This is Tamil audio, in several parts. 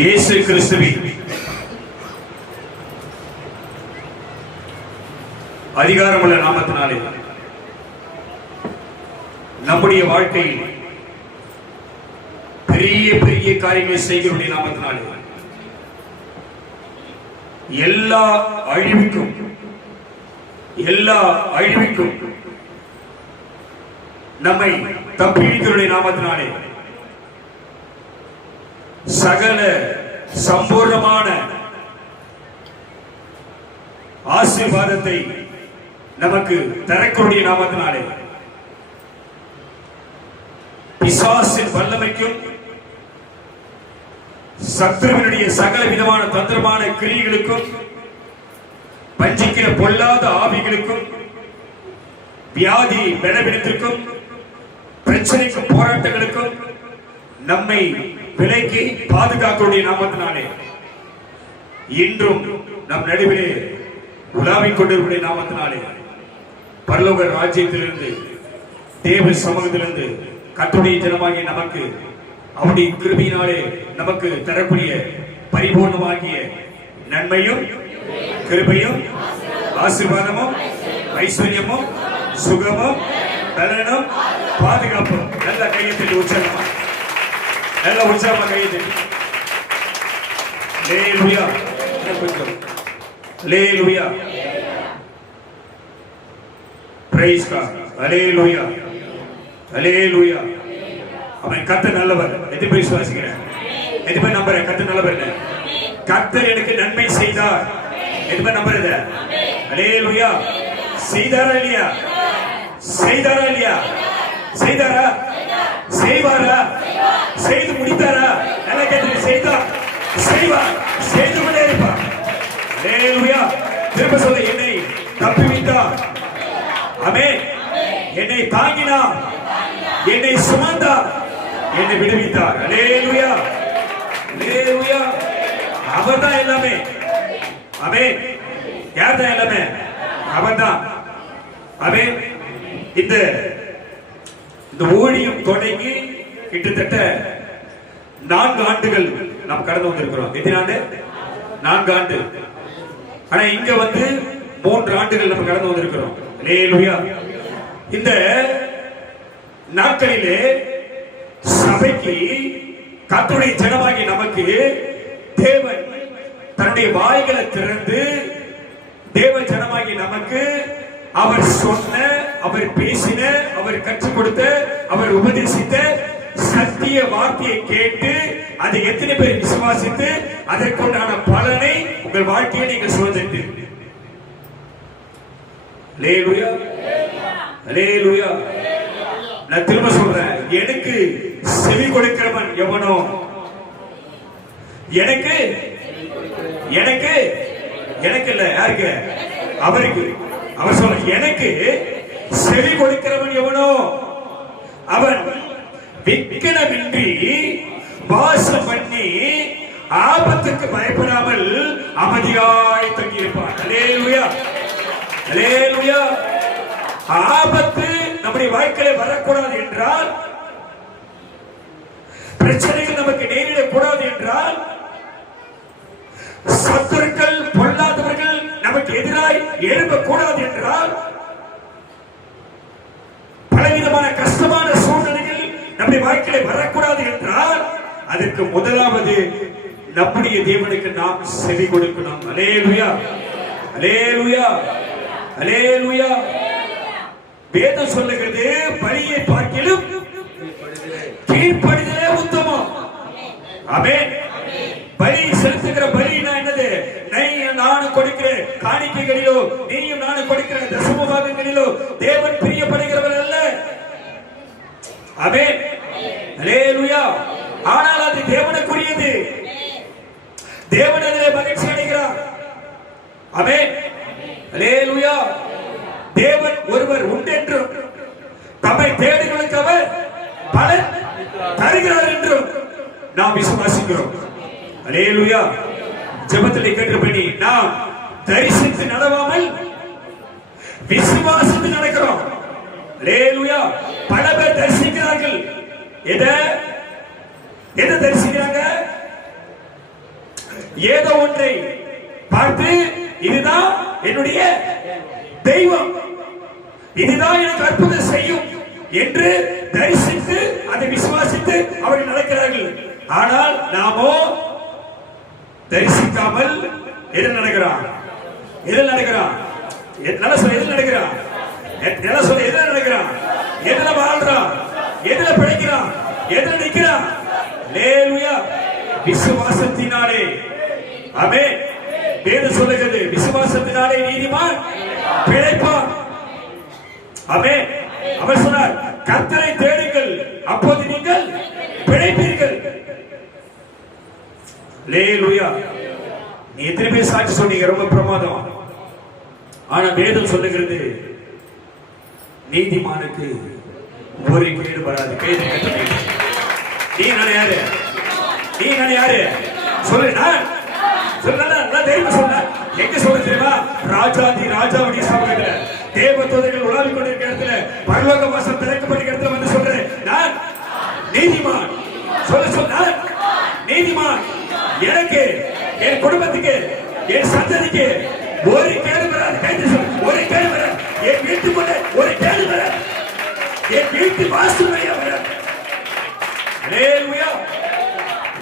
இயேசு கிறிஸ்துவின் அதிகாரமுள்ள நாமத்தினாலே நம்முடைய வாழ்க்கையில் பெரிய பெரிய காரியங்களை செய்கிறவருடைய நாமத்தினாலே எல்லா அழிவுக்கும் நம்மை தப்பிக்கிறவருடைய நாமத்தினாலே சகல சம்பூர்ணமான ஆசீர்வாதத்தை நமக்கு தரக்கூடிய நாமத்தினாலே பிசாசின் வல்லமைக்கும் சத்துருவினுடைய சகல விதமான தந்திரமான கிரியைகளுக்கும் பஞ்சிக்கிற பொல்லாத ஆவிகளுக்கும் வியாதி பலவீனத்திற்கும் பிரச்சனைக்கும் போராட்டங்களுக்கும் நம்மை விலக்கி பாதுகாக்கக்கூடிய நாமத்தினாலே இன்றும் நம் நடுவிலே உலாவிக் கொண்டிருக்கிற நாமத்தினாலே பரலோக ராஜ்யத்திலிருந்து தேவ சமூகத்திலிருந்து கர்த்தருடைய ஜனமாகிய நமக்கு அவருடைய கிருபையினாலே நமக்கு தரக்கூடிய பரிபூர்ணமாகிய நன்மையும் கிருபையும் ஆசீர்வாதமும் ஐஸ்வர்யமும் சுகமும் பலனும் பாதுகாப்பும் நல்ல கையத்தில் உற்சாகமா நல்ல உற்சாகமா கையத்தில் ஹல்லேலூயா ஹல்லேலூயா பிரைஸ் காட் ஹல்லேலூயா ஹல்லேலூயா அவன் கர்த்தர் நல்லவர் எது போய் விசுவாசிக்கிறேன் எது போய் நம்புறேன் கர்த்தர் நல்லவர் கர்த்தர் எனக்கு நன்மை செய்தார் எது போய் நம்புறது ஹல்லேலூயா செய்தாரா இல்லையா செய்தாரா இல்லையா செய்தாரா செய்வாரா செய்து முடித்தாரா நல்லா கேட்டு செய்தார் செய்வார் செய்து கொண்டே இருப்பார் ஹல்லேலூயா திரும்ப சொல்ல என்னை தப்புவித்தார் ஆமென் என்னை தாங்கினார் என்னை சுமந்தார் என்னை விடுவித்தார் ஹல்லேலூயா ஹல்லேலூயா அவர்தான் எல்லாமே ஆமென் யார்தான் எல்லாமே அவர்தான் ஆமென் இந்த ஊழியம் தொடங்கி கிட்டத்தட்ட 4 ஆண்டுகள் நாம் கடந்து வந்திருக்கிறோம். எத்தனை ஆண்டு? 4 ஆண்டு. ஆனா இங்க வந்து 3 ஆண்டுகள் நம்ம கடந்து வந்திருக்கிறோம். ஹல்லேலூயா. இந்த நாட்களிலே சபைக்கு கர்த்தருடைய ஜனமாகி நமக்கு தேவன் தன்னுடைய வாய்களை திறந்து தேவ ஜனமாகி நமக்கு அவர் சொன்ன, அவர் பேசின, அவர் கற்றுக் கொடுத்த, அவர் உபதேசித்த சத்திய வார்த்தையை கேட்டு அதை எத்தனை பேர் விசுவாசித்து அதற்குண்டான பலனை உங்கள் வாழ்க்கையை நீங்கள் சுதந்திரத்து. ஹல்லேலூயா ஹல்லேலூயா. நான் திரும்ப சொல்றேன், எனக்கு செவி கொடுக்கிறவன் எவனோ, எனக்கு எனக்கு எனக்கு இல்ல யாருக்கு? அவருக்கு. அவர் சொல்ல எனக்கு செவி கொடுக்கிறவன் எவனோ அவன் விக்கனமின்றி வாசம் பண்ணி ஆபத்துக்கு பயப்படாமல் அமைதியாய் தங்கியிருப்பான். ஹல்லேலூயா ஹல்லேலூயா. ஆபத்து நம்முடைய வாழ்க்கையில வரக்கூடாது என்றால், பிரச்சனைகள் நமக்கு நேரிடக்கூடாது என்றால், சத்துருக்கள் பொல்லாதவர்கள் நமக்கு எதிராய் எழும்பக்கூடாது என்றால், பலவிதமான கஷ்டமான சூழ்நிலைகள் நம்முடைய வாழ்க்கையில வரக்கூடாது என்றால், அதற்கு முதலாவது நம்முடைய தேவனுக்கு நாம் செவி கொடுக்கணும். ஹல்லேலூயா ஹல்லேலூயா ஹல்லேலூயா. வேதம் சொல்லுகிறது, பலியை பார்க்கிலும் கீழ்ப்படிதலே உத்தமம். ஆமென். பலி செலுத்துகிற பலினா என்னது? நானும் கொடுக்கிற காணிக்கைகளிலோ நீயும் நானும் கொடுக்கிற தசமபாகங்களிலோ தேவன் பிரியப்படுகிறவர் அல்ல. ஆமென் ஹல்லேலூயா. ஆனால் அது தேவனுக்குரியது. தேவன் அதிலே மகிழ்ச்சி அடைகிறார். ஆமென் ஹல்லேலூயா. தேவன் ஒருவர் உண்டென்றும் தம்மை தேடுகிறவர்களுக்கு அவர் பலன் தருகிறார் என்றும் நாம் விசுவாசிக்கிறோம். ஹல்லேலூயா. ஜெபத்திலே கேட்கிறபடி நாம் தரிசித்து நடவாமல் விசுவாசித்து நடக்கிறோம். ஹல்லேலூயா. பல பேர் தரிசிக்கிறார்கள். எதை தரிசிக்கிறாங்க? ஏதோ ஒன்றை பார்த்து இதுதான் என்னுடைய தெய்வம், இதுதான் எனக்கு அற்புதம் செய்யும் என்று தரிசித்து அதை விசுவாசித்து அவர்கள் நடக்கிறார்கள். ஆனால் நாமோ தரிசிக்காமல் எதில் நடக்கிறான்? எதில் நடக்கிறான்? எதில் நடக்கிறான்? எதில் நடக்கிறான்? எதில வாழ்றான்? எதில பிழைக்கிறான்? எதில நிற்கிறான்? அல்லேலூயா. விசுவாசத்தினாலே. ஆமென். வேதம் சொல்லுகிறது விசுவாசத்தினாலே நீதிமான் பிழைப்பான். ஆமென். அவர் சொன்னார் கர்த்தரை தேடுங்கள் அப்போது நீங்கள் பிழைப்பீர்கள். அல்லேலூயா. நீ எத்தனை பேர் சாட்சி சொன்னீங்க? ரொம்ப பிரமாதம். ஆனா வேதம் சொல்லுகிறது நீதிமானுக்கு ஒரு கேடு வராது. கைது கட்டி நீ நான் யாரு? நீ நான் யாரு? சொல்லு. நான் சொல்ல தெரியுமா? சொல்ல எங்க சொல்ல தெரியுமா? ராஜாதி ராஜாவுடைய சமூகத்துல தேவ தூதர்கள் உலாவிக் கொண்டிருக்கிற இடத்துல பரலோக வாசல் திறக்கப்பட்டிருக்கிற இடத்துல வந்து சொல்றேன் நான் நீதிமான். சொல்ல நீதிமான். எனக்கு என் குடும்பத்துக்கு என் சந்ததிக்கு ஒரு கேடு வராது. கைது சொல்லு. ஒரு கேடு வராது. என் வீட்டுக்குள்ள ஒரு கேடு வராது. என் வீட்டு வாசல்லையா வராது. அல்லேலூயா.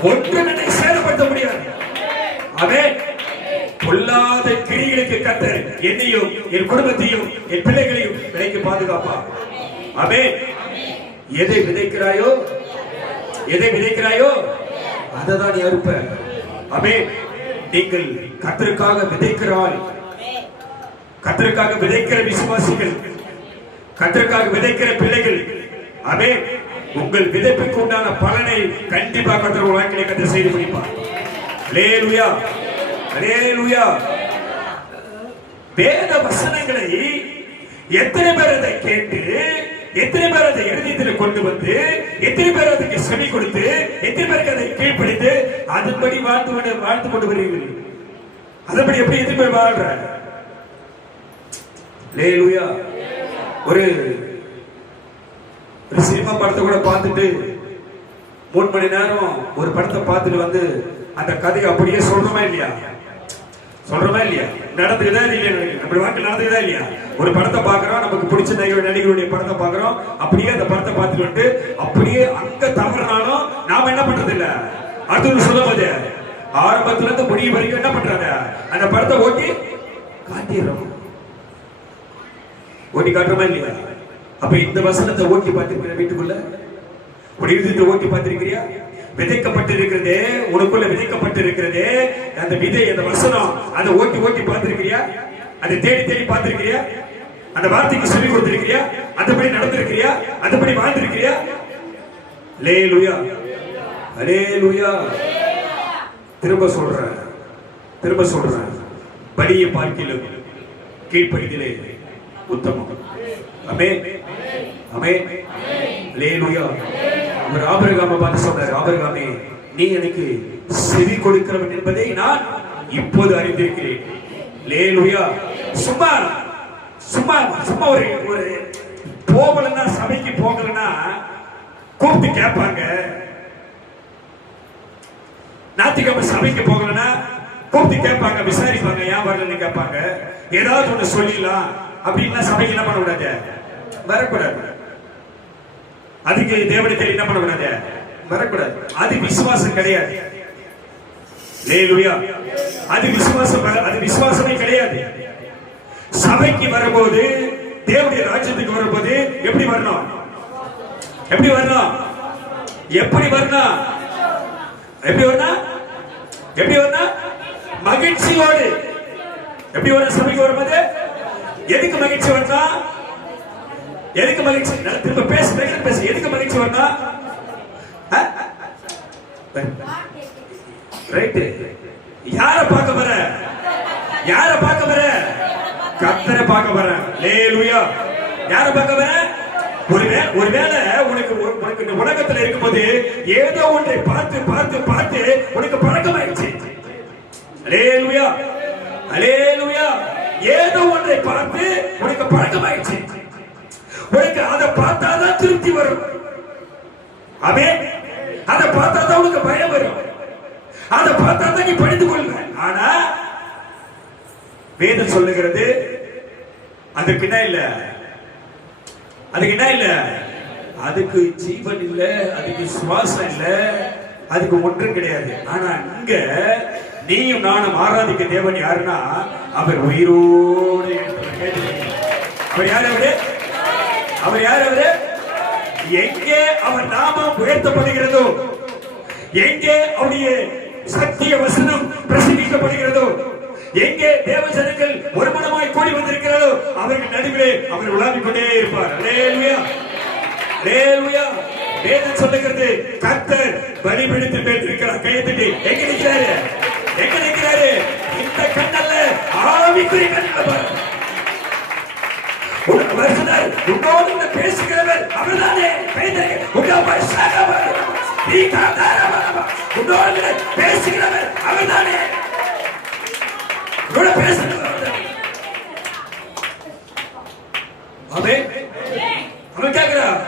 ஒன்றும் என்னை சேதப்படுத்த முடியாது. ஆமென். பொல்லாத கிரிகளுக்கு கர்த்தர் என்னையும் என் குடும்பத்தையும் என் பிள்ளைகளையும் விலைக்கு பாதுகாப்பா. ஆமென். எதை விதைக்கிறாயோ அததான் நீ அறுப்ப. ஆமென். நீங்கள் கர்த்தருக்காக விதைக்கிறாள், கர்த்தருக்காக விதைக்கிற விசுவாசிகள், கர்த்தருக்காக விதைக்கிற பிள்ளைகள். ஆமென். உங்கள் விதைப்புக்கு உண்டான பலனை கண்டிப்பாக கர்த்தர் வாழ்க்கையிலே கர்த்தர் செய்து முடிப்பார். அல்லேலூயா. அல்லேலூயா. வேத வசனங்களை எத்தனை பேர் அதை கேட்டு, எத்தனை பேர் அதை எழுதியதில் கொண்டு வந்து, எத்தனை பேர் அதுக்கு செவி கொடுத்து, எத்தனை பேருக்கு அதை கீழ்ப்படித்து அதுபடி வாழ்த்து கொண்டு வருகிறீர்கள்? அதுபடி எப்படி எத்தனை பேர் வாழ்ற? அல்லேலூயா. ஒரு சினிமா படத்தை கூட பார்த்துட்டு 3 மணி நேரம் ஒரு படத்தை பார்த்துட்டு வந்து அந்த கதையை அப்படியே சொல்றோமா இல்லையா? நடந்துதா இல்லையா? நம்ம வாழ்க்கை நடந்துதா இல்லையா? ஒரு படத்தை பார்க்கிறோம், நமக்கு பிடிச்ச நடிகருடைய படத்தை பார்க்கிறோம், அப்படியே அந்த படத்தை பார்த்துட்டு வந்து அப்படியே அங்க தவறுனாலும் நாம என்ன பண்றது இல்ல, அடுத்து சொல்லும் போது ஆரம்பத்துல இருந்து முடிவு வரைக்கும் என்ன பண்றாங்க, அந்த படத்தை ஓட்டி காட்டுறோமா இல்லையா? அப்ப இந்த வசனத்தை ஓட்டி பார்த்திருக்கிற வீட்டுக்குள்ள ஒரு இறுதியை ஓட்டி பார்த்திருக்கிறியா? விதைக்கப்பட்டிருக்கிறதே, உனக்குள்ள விதைக்கப்பட்டிருக்கிறதே அந்த விதை, அந்த வசனம், அதை ஓட்டி பார்த்திருக்கிறியா? அதை தேடி பார்த்திருக்கிறியா? அந்த வார்த்தைக்கு சொல்லிக் கொடுத்திருக்கிறியா? அதுபடி நடந்திருக்கிறியா? அதுபடி வாழ்ந்திருக்கிறியா? அல்லேலூயா. அல்லேலூயா. திரும்ப சொல்றேன், பலியை பார்க்கிலும் கீழ்ப்படிதலே உத்தமம். ஆமென். ஆமென். அல்லேலூயா. அவர் ஆபிரகாமை பார்த்து சொன்னார், ஆபிரகாமே, நீ எனக்கு செவி கொடுக்கிறவன் என்பதை நான் இப்போது அறிந்திருக்கிறேன். அல்லேலூயா. சும்மா ஒரு போகலன்னா, சபைக்கு போகலன்னா கூப்பிட்டு கேட்பாங்க. ஞாயிற்றுக்கிழமை சபைக்கு போகலன்னா கூப்பிட்டு கேட்பாங்க, விசாரிப்பாங்க, ஏன் வரலன்னு கேட்பாங்க. ஏதாவது ஒண்ணு சொல்லிடலாம் அப்படின்னா சபைக்கு என்ன பண்ணக்கூடாது, வரக்கூடாது. அதுக்கு தேவனுக்கு என்ன பண்ணக்கூடாது, வரக்கூடாது. அது விசுவாசம் கிடையாது. அல்லேலூயா. அது விசுவாசமே கிடையாது. சபைக்கு வரும்போது, தேவனுடைய ராஜ்யத்துக்கு வரும்போது எப்படி வரணும்? மகிழ்ச்சியோடு. எப்படி வர சபைக்கு வரும்போது? எதுக்கு மகிழ்ச்சி வரணும்? எதுக்கு மகிழ்ச்சி? திரும்ப பேசு. எதுக்கு மகிழ்ச்சி வரணும்? ரைட். யார பார்க்க வர? கர்த்தரை பார்க்க வர. அல்லேலூயா. யார பார்க்க வர? ஒருவேளை உனக்கு இந்த உலகத்தில் இருக்கும்போது ஏதோ ஒன்றை பார்த்து உனக்கு பழக்கமாயிடுச்சு. அல்லேலூயா. அல்லேலூயா. ஏதோ ஒன்றை பார்த்து உனக்கு பழக்கமாயிடுச்சு. உனக்கு அதை பார்த்தாதான் திருப்தி வரும். ஆமென். அதை பார்த்தாதான் உனக்கு பயம் வரும். அதை பார்த்தா தான் நீ படித்து கொள்வ. ஆனா வேதம் சொல்லுகிறது அதுக்கு என்ன இல்ல, அதுக்கு என்ன இல்ல, அதுக்கு ஜீவன் இல்ல, அதுக்கு சுவாசம் இல்ல, அதுக்கு ஒன்றும் கிடையாது. ஆனா இங்க நீயும் நானும் ஆராதிக்க தேவன் யாருன்னா அவர் உயிரோடு. அவர் யார்? அவரு அவர் யார்? அவரு எங்கே அவர் நாமம் உயர்த்தப்படுகிறதோ, எங்கே அவருடைய சத்திய வசனம் பிரசங்கிக்கப்படுகிறதோ, எங்கே தேவ ஜனங்கள் ஒருமனமாய் கூடி வந்திருக்கிறாரோ அவர்கள் நடுவிலே அவர் உலாவிக் கொண்டே இருப்பார். அல்லேலூயா, அல்லேலூயா. வேதம் சொல்லுகிறது கர்த்தர் பலிபீடத்தின் மேல் இருக்கிறார். கையெழுத்தி எங்க நிற்கிறாரு? எங்க நிற்கிறாரு? இந்த கண்ணல்ல, ஆவிக்குரிய கண்ணல்ல. உன்னோடு பேசுகிறவர் அவர்தானே. உன்னோடு பேசுகிறவர் அவர்தானே. அவன் கேட்கிறார்,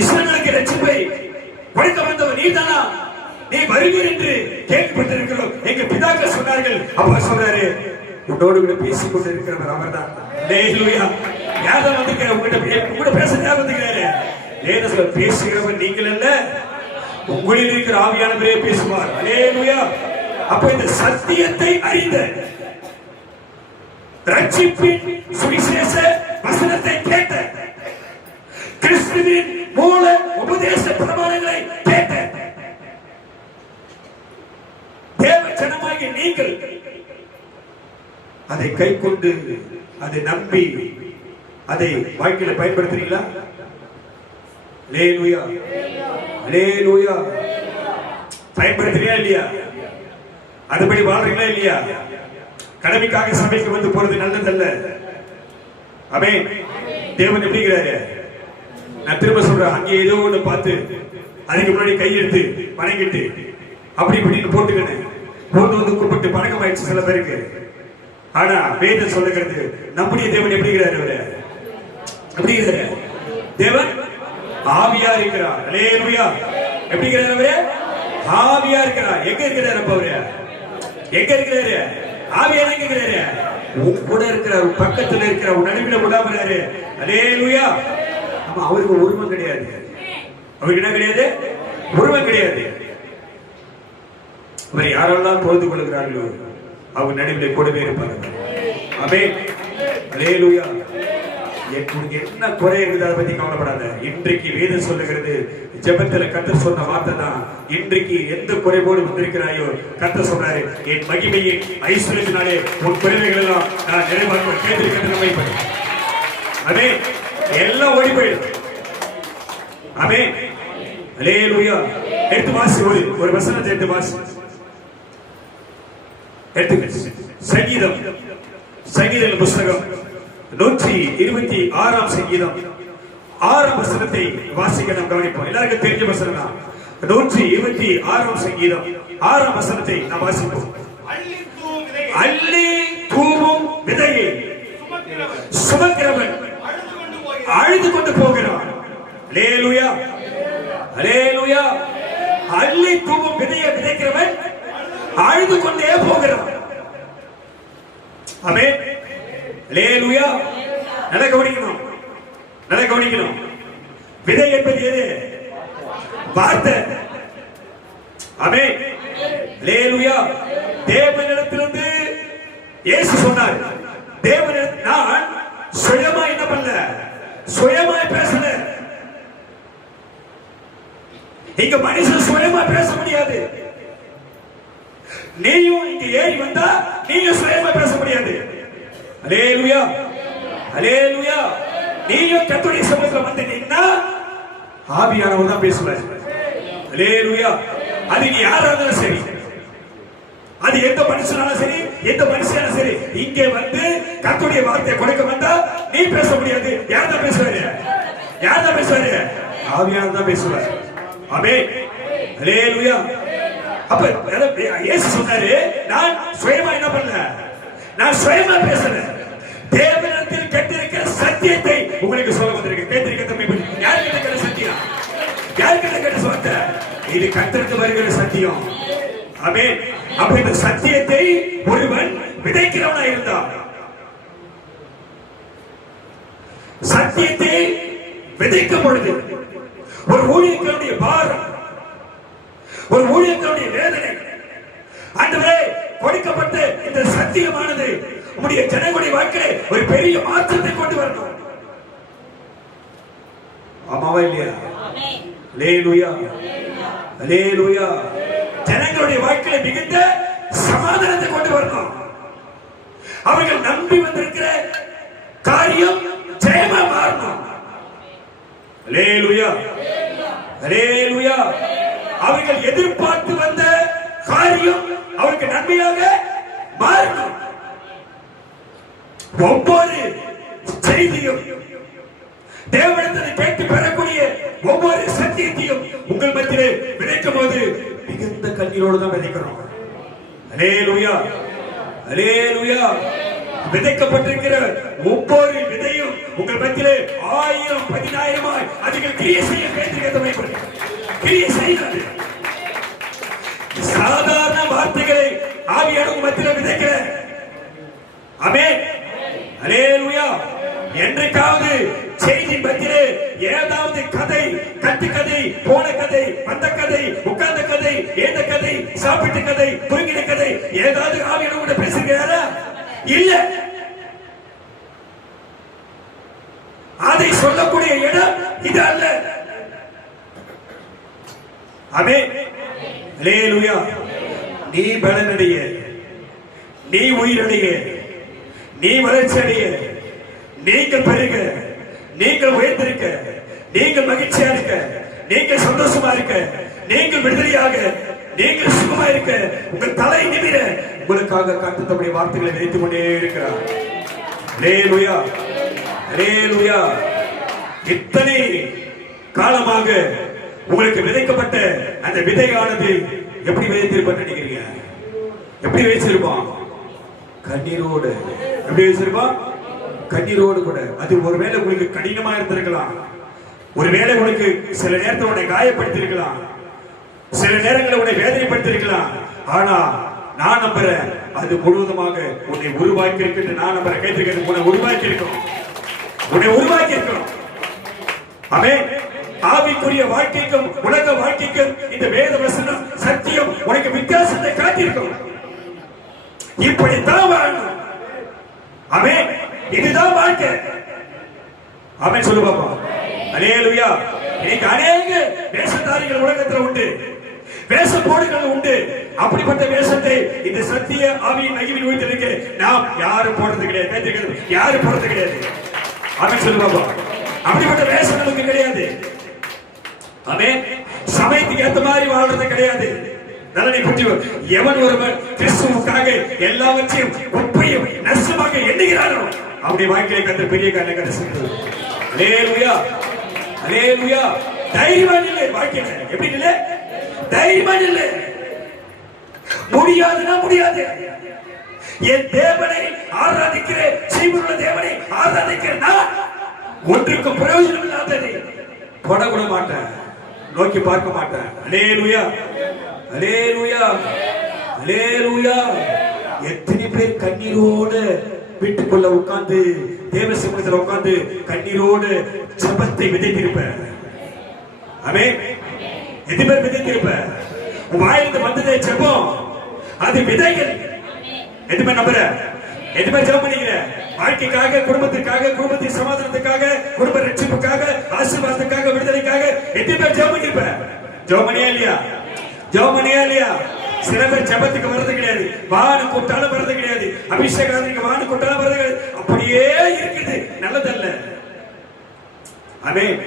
இஸ்ரவேலுக்கு ரட்சிப்பை கொடுக்க வந்தவர் நீதானா? நீ வருவீர் என்று கேள்விப்பட்டிருக்கிறோம். எங்க பிதாக்கள் சொன்னார்கள். அப்பா சொல்றாரு, உன்னோடு கூட பேசிக் கொண்டு இருக்கிறவர் அவர்தான். அல்லேலூயா. யார்தான் வந்திருக்கிற? உங்ககிட்ட பேச யார் வந்திருக்கிறாரு? வேதம் பேசுகிறவர் நீங்கள் அல்ல, உங்களில் இருக்கிற ஆவியானவரே பேசுவார். அல்லேலூயா. அப்ப இந்த சத்தியத்தை அறிந்த ரட்சிப்பின் சுவிசேஷ வசனத்தை கேட்ட, கிறிஸ்துவின் மூல உபதேச பிரமாணங்களை கேட்ட தேவ ஜனமாகிய நீங்கள் அதை கை கொண்டு, அதை நம்பி, அதை வாழ்க்கையில பயன்படுத்துறீங்களா? அல்லேலூயா, அல்லேலூயா. பயன்படுத்துறீங்களா இல்லையா? அதுபடி வாழ்றீங்களா இல்லையா? கடமைக்காக சபைக்கு வந்து போறது நல்லதல்ல. ஆமென். தேவன் எப்படிங்கிறாரு? நான் திரும்ப சொல்றேன், அங்கே ஏதோ ஒண்ணு பார்த்து அதுக்கு முன்னாடி கையெடுத்து வணங்கிட்டு அப்படி இப்படின்னு போட்டுக்கிட்டு போட்டு வந்து கூப்பிட்டு பழக்கம் ஆயிடுச்சு சில பேருக்கு. ஆனா வேதம் சொல்லுகிறது நம்முடைய தேவன் எப்படிங்கிறாரு? அவரு எப்படிங்கிறாரு? தேவன் ஆவியா இருக்கிறார். அல்லேலூயா. எப்படிங்கிறாரு? அவரு ஆவியா இருக்கிறார். எங்க இருக்கிறாரு? அப்ப அவரு எங்க இருக்கிறாரு? ஆவியா எங்க இருக்கிறாரு? உன் கூட இருக்கிறார், பக்கத்துல இருக்கிறார், உன் நடுவில விடாமறாரு. அல்லேலூயா. ஆமா, அவருக்கு உரிமை கிடையாது. அவருக்கு என்ன கிடையாது? உரிமை கிடையாது. அவர் யாரெல்லாம் பொழுது கொள்கிறார்களோ அவங்க நடுவிலே கூடவே இருப்பார்கள். ஆமென். அல்லேலூயா. என்ன குறை இருக்குது அதை பத்தி கவலைப்படாத. இன்றைக்கு வேதம் சொல்லுகிறது, ஜெபத்துல கர்த்தர் சொன்ன வார்த்தை தான். இன்றைக்கு எந்த குறைவோடு வந்திருக்கிறாயோ கர்த்தர் சொல்றாரு, என் மகிமையின் ஐஸ்வர்யத்தினாலே உன் குறைவைகள் எல்லாம் நான் நிறைவாக்குவேன். கேட்டிருக்கிறது நம்மை பற்றி. அதே எல்லாம் ஓடி போயிடும். ஆமென். அல்லேலூயா. எடுத்து வாசி, ஒரு வசனத்தை எடுத்து வாசி. சங்கீதம், சங்கீத புஸ்தகம் 126 சங்கீதம் 6 வசனத்தை வாசிக்க நாம் கவனிப்போம். எல்லாருக்கும் தெரிஞ்ச வசனம் தான். 126 சங்கீதம் 6 வசனத்தை நாம் வாசிப்போம். அள்ளி தூவும் விதையை சுமக்கிறவன் அழுது கொண்டு போகிறான். அல்லேலூயா, அல்லேலூயா. அள்ளி தூவும் விதையை விதைக்கிறவன் அழுது கொண்டே போகிறான். ஆமென். அல்லேலூயா. நல்லா கவனிக்கணும், நல்லா கவனிக்கணும். விதை என்பது எது? வார்த்தை. ஆமென். அல்லேலூயா. தேவனிடத்திலிருந்து இயேசு சொன்னார், தேவனிடத்தில் நான் சுயமா என்ன பண்ணல, சுயமா பேசல. இங்க மனுஷன் சுயமா பேச முடியாது. நீயும் இங்க ஏறி வந்தா நீயும் சுயமா பேச முடியாது. அல்லேலூயா, அல்லேலூயா. நீயும் கர்த்தருடைய சமூகத்துல வந்து நின்னா ஆவியானவர் தான் பேசுவார். அல்லேலூயா. அது நீ யாரா இருந்தாலும் சரி, அது எந்த மனுஷனாலும் சரி, எந்த மனுஷனாலும் சரி, இங்கே வந்து கர்த்தருடைய வார்த்தையை கொடுக்க வந்தா நீ பேச முடியாது. யார் தான் பேசுவாரு? யார் தான் பேசுவாரு? ஆவியானவர் தான் பேசுவார். ஆமென். அல்லேலூயா. அப்ப இயேசு சொன்னாரு, நான் சுயமா என்ன பண்ணல, நான் சுயமா பேசல. தேவனிடத்தில் கேட்டிருக்கிற சத்தியத்தை உங்களுக்கு சொல்ல வந்திருக்கேன். கேட்டிருக்க தம்பி, யார் கிட்ட கேட்ட சத்தியம்? யார் கிட்ட கேட்ட சொத்த? இது கர்த்தருக்கு வருகிற சத்தியம். ஆமென். அப்ப இந்த சத்தியத்தை ஒருவன் விதைக்கிறவனா இருந்தான். சத்தியத்தை விதைக்கும் பொழுது ஒரு ஊழியர்களுடைய பாரம், ஒரு ஊழியர்களுடைய வேதனை, ஆண்டவரே கொடுக்கப்பட்ட இந்த சத்தியமானது உம்முடைய ஜனங்களுடைய வாழ்க்கையிலே ஒரு பெரிய மாற்றத்தை கொண்டு வரணும். ஆமாவா இல்லையா? அல்லேலூயா, அல்லேலூயா. ஜனங்களுடைய வாழ்க்கையில மிகுந்த சமாதானத்தை கொண்டு வரணும். அவர்கள் நம்பி வந்திருக்கிற காரியம் ஜெயமா மாறணும். அல்லேலூயா, அல்லேலூயா. அவர்கள் எதிர்பார்த்து வந்த காரியம் அவருக்கு நன்மையாக மாறணும். ஒவ்வொரு செய்தியும் தேவனிடத்தை கேட்டு பெறக்கூடிய ஒவ்வொரு சத்தியத்தையும் உங்கள் மத்தியிலே விதைக்கும் போது மிகுந்த கண்ணீரோடு தான் விதைக்கிறோம். அல்லேலூயா, அல்லேலூயா. விதைக்கப்பட்டிருக்கிற ஒவ்வொரு விதையும் உங்கள் மத்தியிலே 1000 10,000 அதிகள் கிரியை செய்ய பேசுகிறது. கிரியை செய்கிறது. சாதாரண வார்த்தைகளை ஆவியானவர் மத்தியிலே விதைக்கிற. ஆமென், அல்லேலூயா. என்றைக்காவது செய்தி மத்தியிலே ஏதாவது கதை, கட்டுக்கதை, போன கதை, வந்த கதை, உட்கார்ந்த கதை, ஏந்த கதை, சாப்பிட்ட கதை, தூங்கின கதை, ஏதாவது ஆவியானவர் பேசுகிறாரா? இல்ல. அதை சொல்லக்கூடிய இடம் இது அல்ல. ஆமென், அல்லேலூயா. நீ பலனடைய, நீ உயிரடைய, நீ வளர்ச்சி அடைய, நீங்கள் பெருக, நீங்கள் உயர்ந்திருக்க, நீங்கள் மகிழ்ச்சியா இருக்க, நீங்கள் சந்தோஷமா இருக்க, நீங்கள் விடுதலையாக, நீங்கள் சுகமா இருக்க, உங்கள் தலை நிமிர உங்களுக்காக கர்த்தருடைய வார்த்தைகளை வைத்துக் கொண்டே இருக்கிறார். அல்லேலூயா, அல்லேலூயா. இத்தனை காலமாக உங்களுக்கு விதைக்கப்பட்ட அந்த விதையானது எப்படி விதைத்திருப்பான்னு நினைக்கிறீங்க? எப்படி வச்சிருப்பான்? கண்ணீரோடு. எப்படி வச்சிருப்பான்? கண்ணீரோடு கூட. அது ஒருவேளை உங்களுக்கு கடினமா இருந்திருக்கலாம், ஒருவேளை உங்களுக்கு சில நேரத்தில் உன்னை காயப்படுத்திருக்கலாம், சில நேரங்களில் உன்னை வேதனைப்படுத்திருக்கலாம். ஆனா நான் நம்புறேன் அது முழுவதுமாக உன்னை உருவாக்கி இருக்கு. நான் நம்புறேன், கேட்டிருக்கிறது, உன்னை உருவாக்கி இருக்கணும், உன்னை உருவாக்கி இருக்கணும். ஆமென். ஆவிக்குரிய வாழ்க்கைக்கும் உலக வாழ்க்கைக்கும் இந்த வேத வசனம் சத்தியம் உனக்கு வித்தியாசத்தை காட்டியிருக்கும். இப்படித்தான் வாழணும். ஆமென். இதுதான் வாழ்க்கை. ஆமென் சொல்லு பாப்பா. அல்லேலூயா. இன்னைக்கு அநேக வேஷதாரிகள் உலகத்தில் உண்டு, வேஷப்போடுகள் உண்டு. அப்படிப்பட்ட வேஷத்தை இந்த சத்திய ஆவியின் மகிமையின் உயிர்த்தெழுக்க நாம் யாரும் போடுறது கிடையாது. கேட்டிருக்கிறது, யாரும் போடுறது கிடையாது. ஆமென் சொல்லு பாப்பா. அப்படிப்பட்ட வேஷம் நமக்கு கிடையாது. ஆமென். சமயத்துக்கு ஏத்த மாதிரி வாழ்றது கிடையாது. நலனை பற்றி எவன் ஒருவன் கிறிஸ்துவுக்காக எல்லாவற்றையும் உப்பையும் நஷ்டமாக எண்ணுகிறானோ அப்படி வாழ்க்கையை கத்த பெரிய காரணம் கிடைச்சது. அல்லேலூயா, அல்லேலூயா. தைரியமான இல்லை வாழ்க்கையில. எப்படி இல்லை? தைரியமான இல்லை. முடியாதுன்னா முடியாது. என் தேவனை ஆராதிக்கிற, ஜீவனுள்ள தேவனை ஆராதிக்கிற நான் ஒன்றுக்கு பிரயோஜனம் இல்லாததை தொடக்கூட மாட்டேன், நோக்கி பார்க்க மாட்டேன். அல்லேலூயா, அல்லேலூயா, அல்லேலூயா. எத்தனை பேர் கண்ணீரோடு வீட்டுக்குள்ள உட்கார்ந்து தேவ சமூகத்தில் உட்கார்ந்து கண்ணீரோடு ஜெபத்தை விதைத்திருப்பேன். ஆமென். எத்தனை பேர் விதைத்திருப்பேன்? உன் வாயிலிருந்து வந்ததே ஜெபம், அது விதைகள். எத்தனை பேர் நம்புற? எத்தனை பேர் ஜெபம் பண்ணிக்கிற? வாழ்க்கைக்காக, குடும்பத்திற்காக, குடும்பத்தின் சமாதானத்துக்காக, குடும்ப ரட்சிப்புக்காக, ஆசீர்வாதத்துக்காக, விடுதலைக்காக எத்தனை பேர் ஜெபம் பண்ணிருப்ப? ஜெபம் பண்ணியா இல்லையா? ஜெபம் பண்ணியா இல்லையா? சில பேர் ஜெபத்துக்கு வர்றது கிடையாது, வானு கூட்டாலும் வர்றது கிடையாது, அபிஷேகாதிக்கு வானு கூட்டாலும் வர்றது கிடையாது. அப்படியே இருக்குது, நல்லதல்ல. ஆமென்.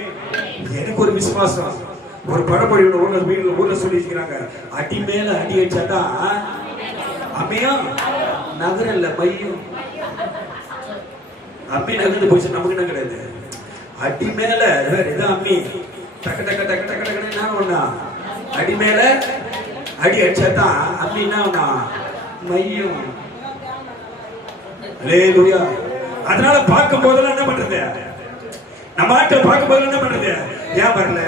எனக்கு ஒரு விசுவாசம், ஒரு பழமொழி ஊர்ல சொல்லி இருக்கிறாங்க, அடி மேல அடி அடிச்சாதான் அமையும், நகரல்ல மையம். அம்மி நகர்ந்து போச்சு, நமக்கு என்ன கிடையாது. அடி மேல வேற இதான் அம்மி, டக்கு டக்கு டக்கு டக்கு டக்கு என்ன ஒண்ணா, அடி மேல அடி அடிச்சாதான் அம்மி என்ன ஒண்ணா மையம். அல்லேலூயா. அதனால பார்க்கும் போதெல்லாம் என்ன பண்றது, நம்ம ஆட்கள் பார்க்கும் போதெல்லாம் என்ன பண்றது, ஏன் வரல,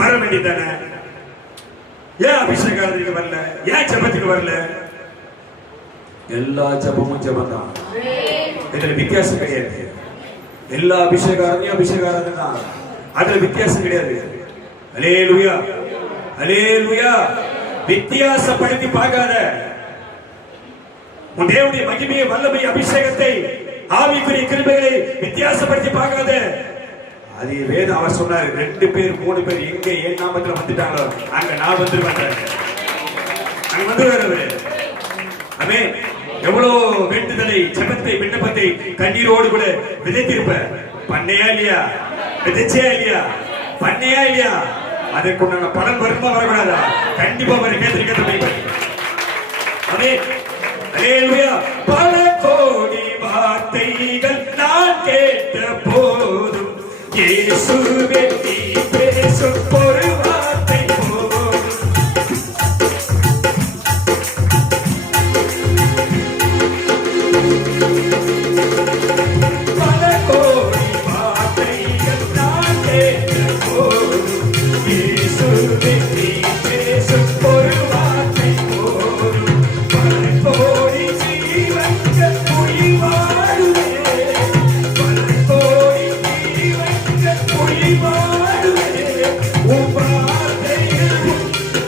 வர வேண்டியதானே, ஏன் அபிஷேகம் வரல? ஏன் ஜெபத்துக்கு வரல? எல்லா ஜெபமும் ஜெபம் தான். இதுல வித்தியாசம் கிடையாது. எல்லா அபிஷேகாரதையும் தான். அதுல வித்தியாசம் கிடையாது. அல்லேலூயா, அல்லேலூயா. வித்தியாசப்படுத்தி பார்க்காத. உன் தேவனுடைய மகிமையை, வல்லமை, அபிஷேகத்தை, ஆவிக்குரிய கிருபைகளை வித்தியாசப்படுத்தி பார்க்காத. அது வேதம் அவர் சொன்னார், 2 பேர் 3 பேர் எங்க என் நாமத்துல வந்துட்டாங்களோ அங்க நான் வந்துருவேன். அங்க வந்துருவாரு. ஆமென். எவ்வளவு வேண்டுதலை, ஜெபத்தை, விண்ணப்பத்தை கண்ணீரோடு கூட விதைத்திருப்ப. பண்ணையா இல்லையா? விதைச்சே இல்லையா? பண்ணையா இல்லையா? அதற்குண்டான பலன் வருமா வரக்கூடாதா? கண்டிப்பா வரும். கேட்டு ஆமென். அல்லேலூயா. பல கோடி வார்த்தைகள் நான் கேட்ட போதும் இயேசுவே நீ பேசும் ஒரு வார்த்தை போதும். பல கோடி வார்த்தைகள் நான் கேட்ட போதும் இயேசுவே நீ பேசும் ஒரு வார்த்தை போதும். பல கோடி ஜீவன்கள் உயிர் வாழுவே. பல கோடி ஜீவன்கள் உயிர் வாழுவே. உன் வார்த்தையில் உண்டு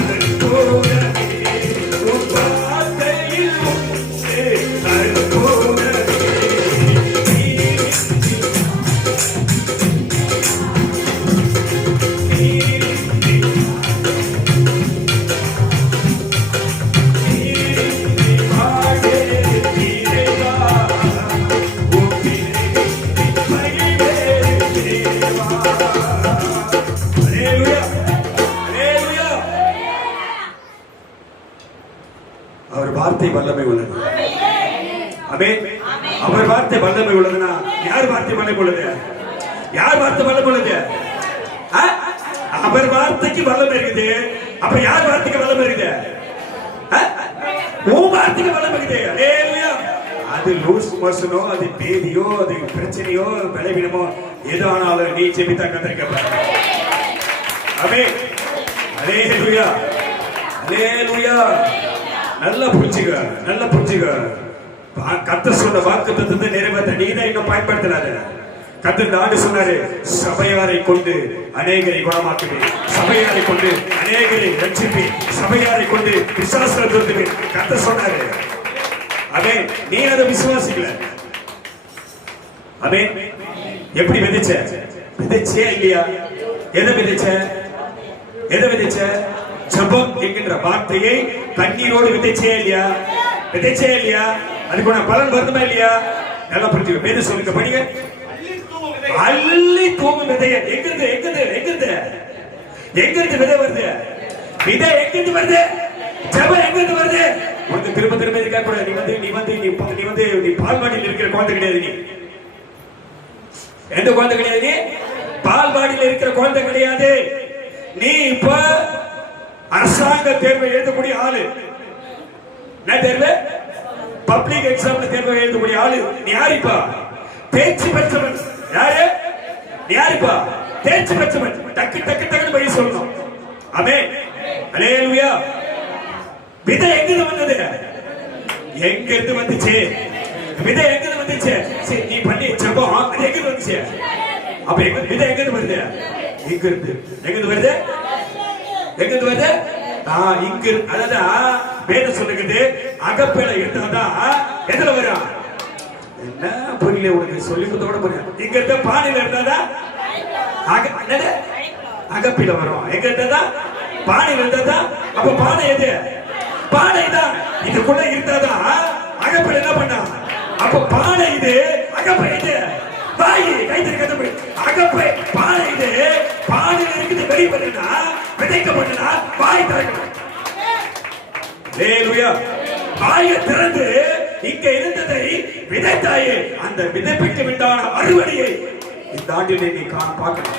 அற்புதமே. உன் வார்த்தையில் உண்டு அற்புதமே. அவர் வார்த்தை வல்லமை உள்ளது. ஆமென். அவர் வார்த்தை வல்லமை உள்ளதுன்னா யார் வார்த்தை வல்லமை உள்ளது? யார் வார்த்தை வல்லமை உள்ளது? அவர் வார்த்தைக்கு வல்லமை இருக்குது. அப்ப யார் வார்த்தைக்கு வல்லமை இருக்குது? உன் வார்த்தைக்கு வல்லமை இருக்குது. அல்லேலூயா. அது லூஸ் மோஷனோ, அது பேதியோ, அது பிரச்சனையோ, பலவீனமோ எதானாலும் நீ ஜெபித்தா கத்தரிக்கப்பட. ஆமென். அல்லேலூயா, அல்லேலூயா. நல்லா புரிஞ்சுக்க, நல்லா புரிஞ்சுக்க. கர்த்தர் சொன்ன வாக்குத்தத்தத்தை நிறைவேற்ற நீ தான் இன்னும் பயன்படுத்தலாத. கர்த்தர் ஆண்டு சொன்னாரு, சபையாரை கொண்டு அநேகரை குணமாக்குவேன், சபையாரை கொண்டு அநேகரை ரட்சிப்பேன், சபையாரை கொண்டு விசுவாசத்தை துரத்துவேன். கர்த்தர் சொன்னாரு. அவே நீ அதை விசுவாசிக்கல. அவே எப்படி விதைச்ச? விதைச்சே இல்லையா? எதை விதைச்ச? எதை விதைச்ச? ஜெபம் என்கின்ற வார்த்தையை கண்ணீரோடு விதைச்சே இல்லையா? விதைச்சே இல்லையா? அதுக்கு பலன் வருமா இல்லையா? நல்லா புரிஞ்சுக்க. வேதம் சொல்லுங்க, படிங்க. அள்ளி தூங்கும் விதைய எங்கிருந்து எங்கிருந்து எங்கிருந்து எங்கிருந்து விதை வருது? விதை எங்கிருந்து வருது? ஜெபம் எங்கிருந்து வருது? உனக்கு திரும்ப திரும்ப இருக்க கூடாது. நீ பால்வாடியில் இருக்கிற குழந்தை கிடையாது. நீ எந்த குழந்தை கிடையாது? நீ பால்வாடியில் இருக்கிற குழந்தை கிடையாது. நீ இப்ப அரசாங்க தேர்வை எழுதக்கூடிய ஆளு. என்ன தேர்வு? பப்ளிக் எக்ஸாம்ல தேர்வை எழுதக்கூடிய ஆளு. நீ யாரிப்பா? தேர்ச்சி பெற்றவன். யாரு? நீ யாரிப்பா? தேர்ச்சி பெற்றவன். டக்கு டக்கு டக்குன்னு பதில் சொல்லணும். ஆமென். அல்லேலூயா. விதை எங்கிருந்து வந்தது? எங்க இருந்து வந்துச்சு? விதை எங்கிருந்து வந்துச்சு? நீ பண்ணி ஜெபம் அது எங்கிருந்து வந்துச்சு? அப்ப விதை எங்கிருந்து வருது? இங்க இருந்து. எங்கிருந்து வருது? எங்கிருந்து வருது? இங்க. அதான் வேதம் சொல்லுகிறது, அகப்பேல இருந்தாதான் எதுல வரும்? என்ன புரியல உனக்கு? சொல்லி கொடுத்தோட புரியும். இங்க இருந்த பானையில இருந்தாதான் அகப்பில வரும். எங்க இருந்தா? பானையில இருந்தாதான். அப்ப பானை எது? பானை தான். இதுக்குள்ள இருந்தாதான் அகப்பேல என்ன பண்ணா? அப்ப பானை இது, அகப்பை இது. வாய் கைத்தறி கதவு. அகப்பை பானை இது. பானையில இருக்குது வெளிப்படனா, விதைக்கப்பட்டனா வாய் திறக்கணும். அல்லேலூயா. வாயை திறந்து இங்க இருந்ததை விதைத்தாயே, அந்த விதைப்புக்கு உண்டான அறுவடையை இந்த ஆண்டிலே நீ பார்க்கணும்.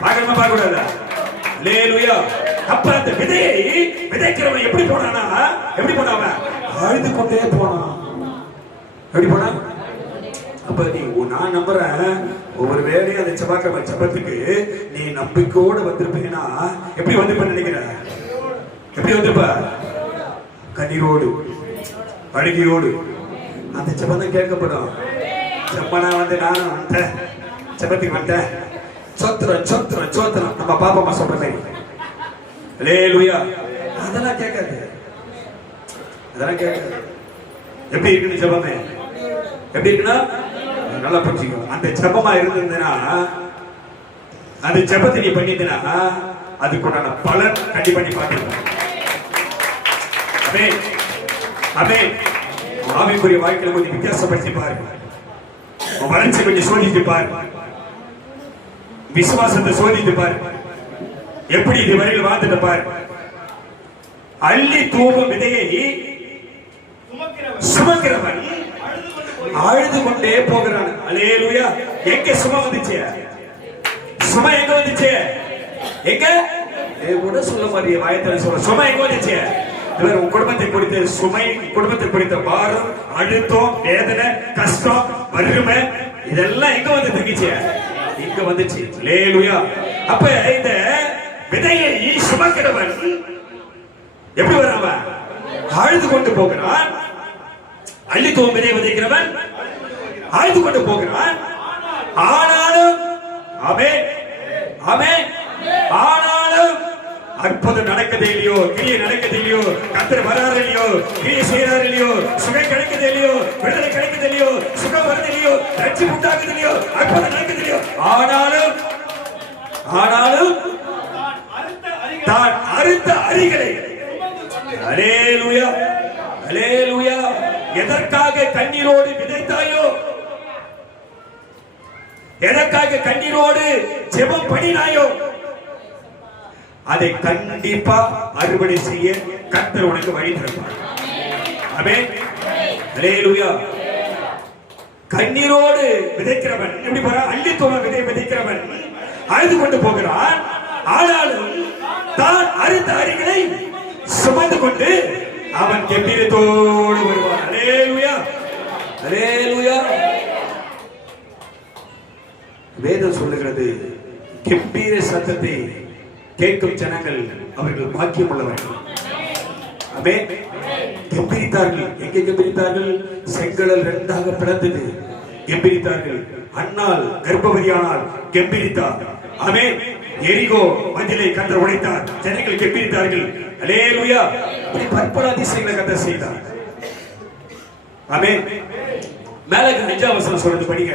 பார்க்கணுமா? பார்க்க கூடாதா? அல்லேலூயா. அப்ப அந்த விதையை விதைக்கிறவன் எப்படி போனானா? எப்படி போனாவ? அழுது கொண்டே போனான். எப்படி போனா? அப்ப நீ நான் நம்புறேன், ஒவ்வொரு வேலையும் அந்த செவ்வாய்க்கிழமை ஜெபத்துக்கு நீ நம்பிக்கையோடு வந்திருப்பீங்கன்னா எப்படி வந்திருப்பேன்னு நினைக்கிற? எப்படி வந்திருப்பா? கண்ணீரோடு அழுகியோடு. அந்த ஜெபம் தான் கேட்கப்படும். செப்பனா வந்து நானும் வந்துட்டேன், ஜெபத்துக்கு வந்துட்டேன், சொத்துறோம் சொத்துறோம் சொத்துறோம் நம்ம பாப்பா சொல்ற மாதிரி அல்லேலூயா. அதெல்லாம் கேட்காது, அதெல்லாம் கேட்காது. எப்படி இருக்குன்னு ஜெபமே எப்படி இருக்குன்னா நல்லா புரிஞ்சுக்கோ. அந்த ஜெபமா இருந்ததுன்னா, அந்த ஜெபத்தை நீ பண்ணிட்டா அதுக்குண்டான பலன் கண்டிப்பா நீ பார்த்துருக்க. ஆமென் ஆமென். ஆவிக்குரிய வாழ்க்கையில கொஞ்சம் வித்தியாசப்படுத்தி பாருங்க. வளர்ச்சி கொஞ்சம் சோதித்து பாருங்க, விசுவாசத்தை சோதித்து பாருங்க, எப்படி இது வரையில் வாழ்ந்துட்டு பாருங்க. அள்ளி தூவும் விதையை சுமக்கிறவன் அழுது கொண்டே போகிறான். அல்லேலூயா. எங்க சுமை வந்துச்சு? சுமை எங்க வந்துச்சு? எங்க கூட சொல்ல மாதிரி வாயத்தலை சொல்ற சுமை எங்க வந்துச்சு? இவர் உன் குடும்பத்தை குறித்த சுமை, குடும்பத்தை குறித்த பாரம், அழுத்தம், வேதனை, கஷ்டம், வறுமை இதெல்லாம் எங்க வந்து தங்கிச்சு? இங்க வந்துச்சு. அல்லேலூயா. அப்ப இந்த விதையை சுமக்கிறவன் எப்படி வரான்? அழுது கொண்டு போகிறான். அள்ளி தூவும் விதையை விதைக்கிறவன் அழுது கொண்டு போகிறான். ஆனாலும் ஆமென் ஆமென். ஆனாலும் அற்புதம் நடக்குது இல்லையோ, கிரியை நடக்குது இல்லையோ, கர்த்தர் வராரு இல்லையோ, கிரியை செய்யறாரு இல்லையோ, சுகம் கிடைக்குது இல்லையோ, விடுதலை கிடைக்குது இல்லையோ, சுகம் வருது இல்லையோ, ரட்சிப்பு உண்டாகுது இல்லையோ, அற்புதம் நடக்குது இல்லையோ, ஆனாலும் ஆனாலும் தான் அறுத்த அரிகளை அல்லேலூயா அல்லேலூயா. எதற்காக கண்ணீரோடு விதைத்தாயோ, எதற்காக கண்ணீரோடு ஜெபம் பண்ணினாயோ, அதை கண்டிப்பா அறுவடை செய்ய கர்த்தர் உனக்கு வழி தருவார். ஆமென் அல்லேலூயா. கண்ணீரோடு விதைக்கிறவன் எப்படி போறான்? அள்ளி தூவும் விதை விதைக்கிறவன் அழுது கொண்டு போகிறான். ஆனாலும் தான் அறுத்த அரிகளை சுமந்து கொண்டு அவன் கெம்பீரத்தோடு வருவான். அல்லேலூயா அல்லேலூயா. வேதம் சொல்லுகிறது, கெம்பீர சத்தத்தை கேட்கும் ஜனங்கள் அவர்கள் பாக்கியம் உள்ளவர்கள். ஆமென். கெம்பீரித்தார்கள். எங்கே கெம்பீரித்தார்கள்? செங்கடல் இரண்டாக பிளந்தது, கெம்பீரித்தார்கள். அன்னாள் கர்ப்பவதியானால் கெம்பீரித்தார். ஆமென். எரிகோ மதிலை கர்த்தர் உடைத்தார், ஜனங்கள் கெம்பீரித்தார்கள். அல்லேலூயா. இப்படி பற்பல அதிசயங்களை கர்த்தர் செய்தார். ஆமென். மேல 5ஆம் வசனம் சொல்றது படிங்க.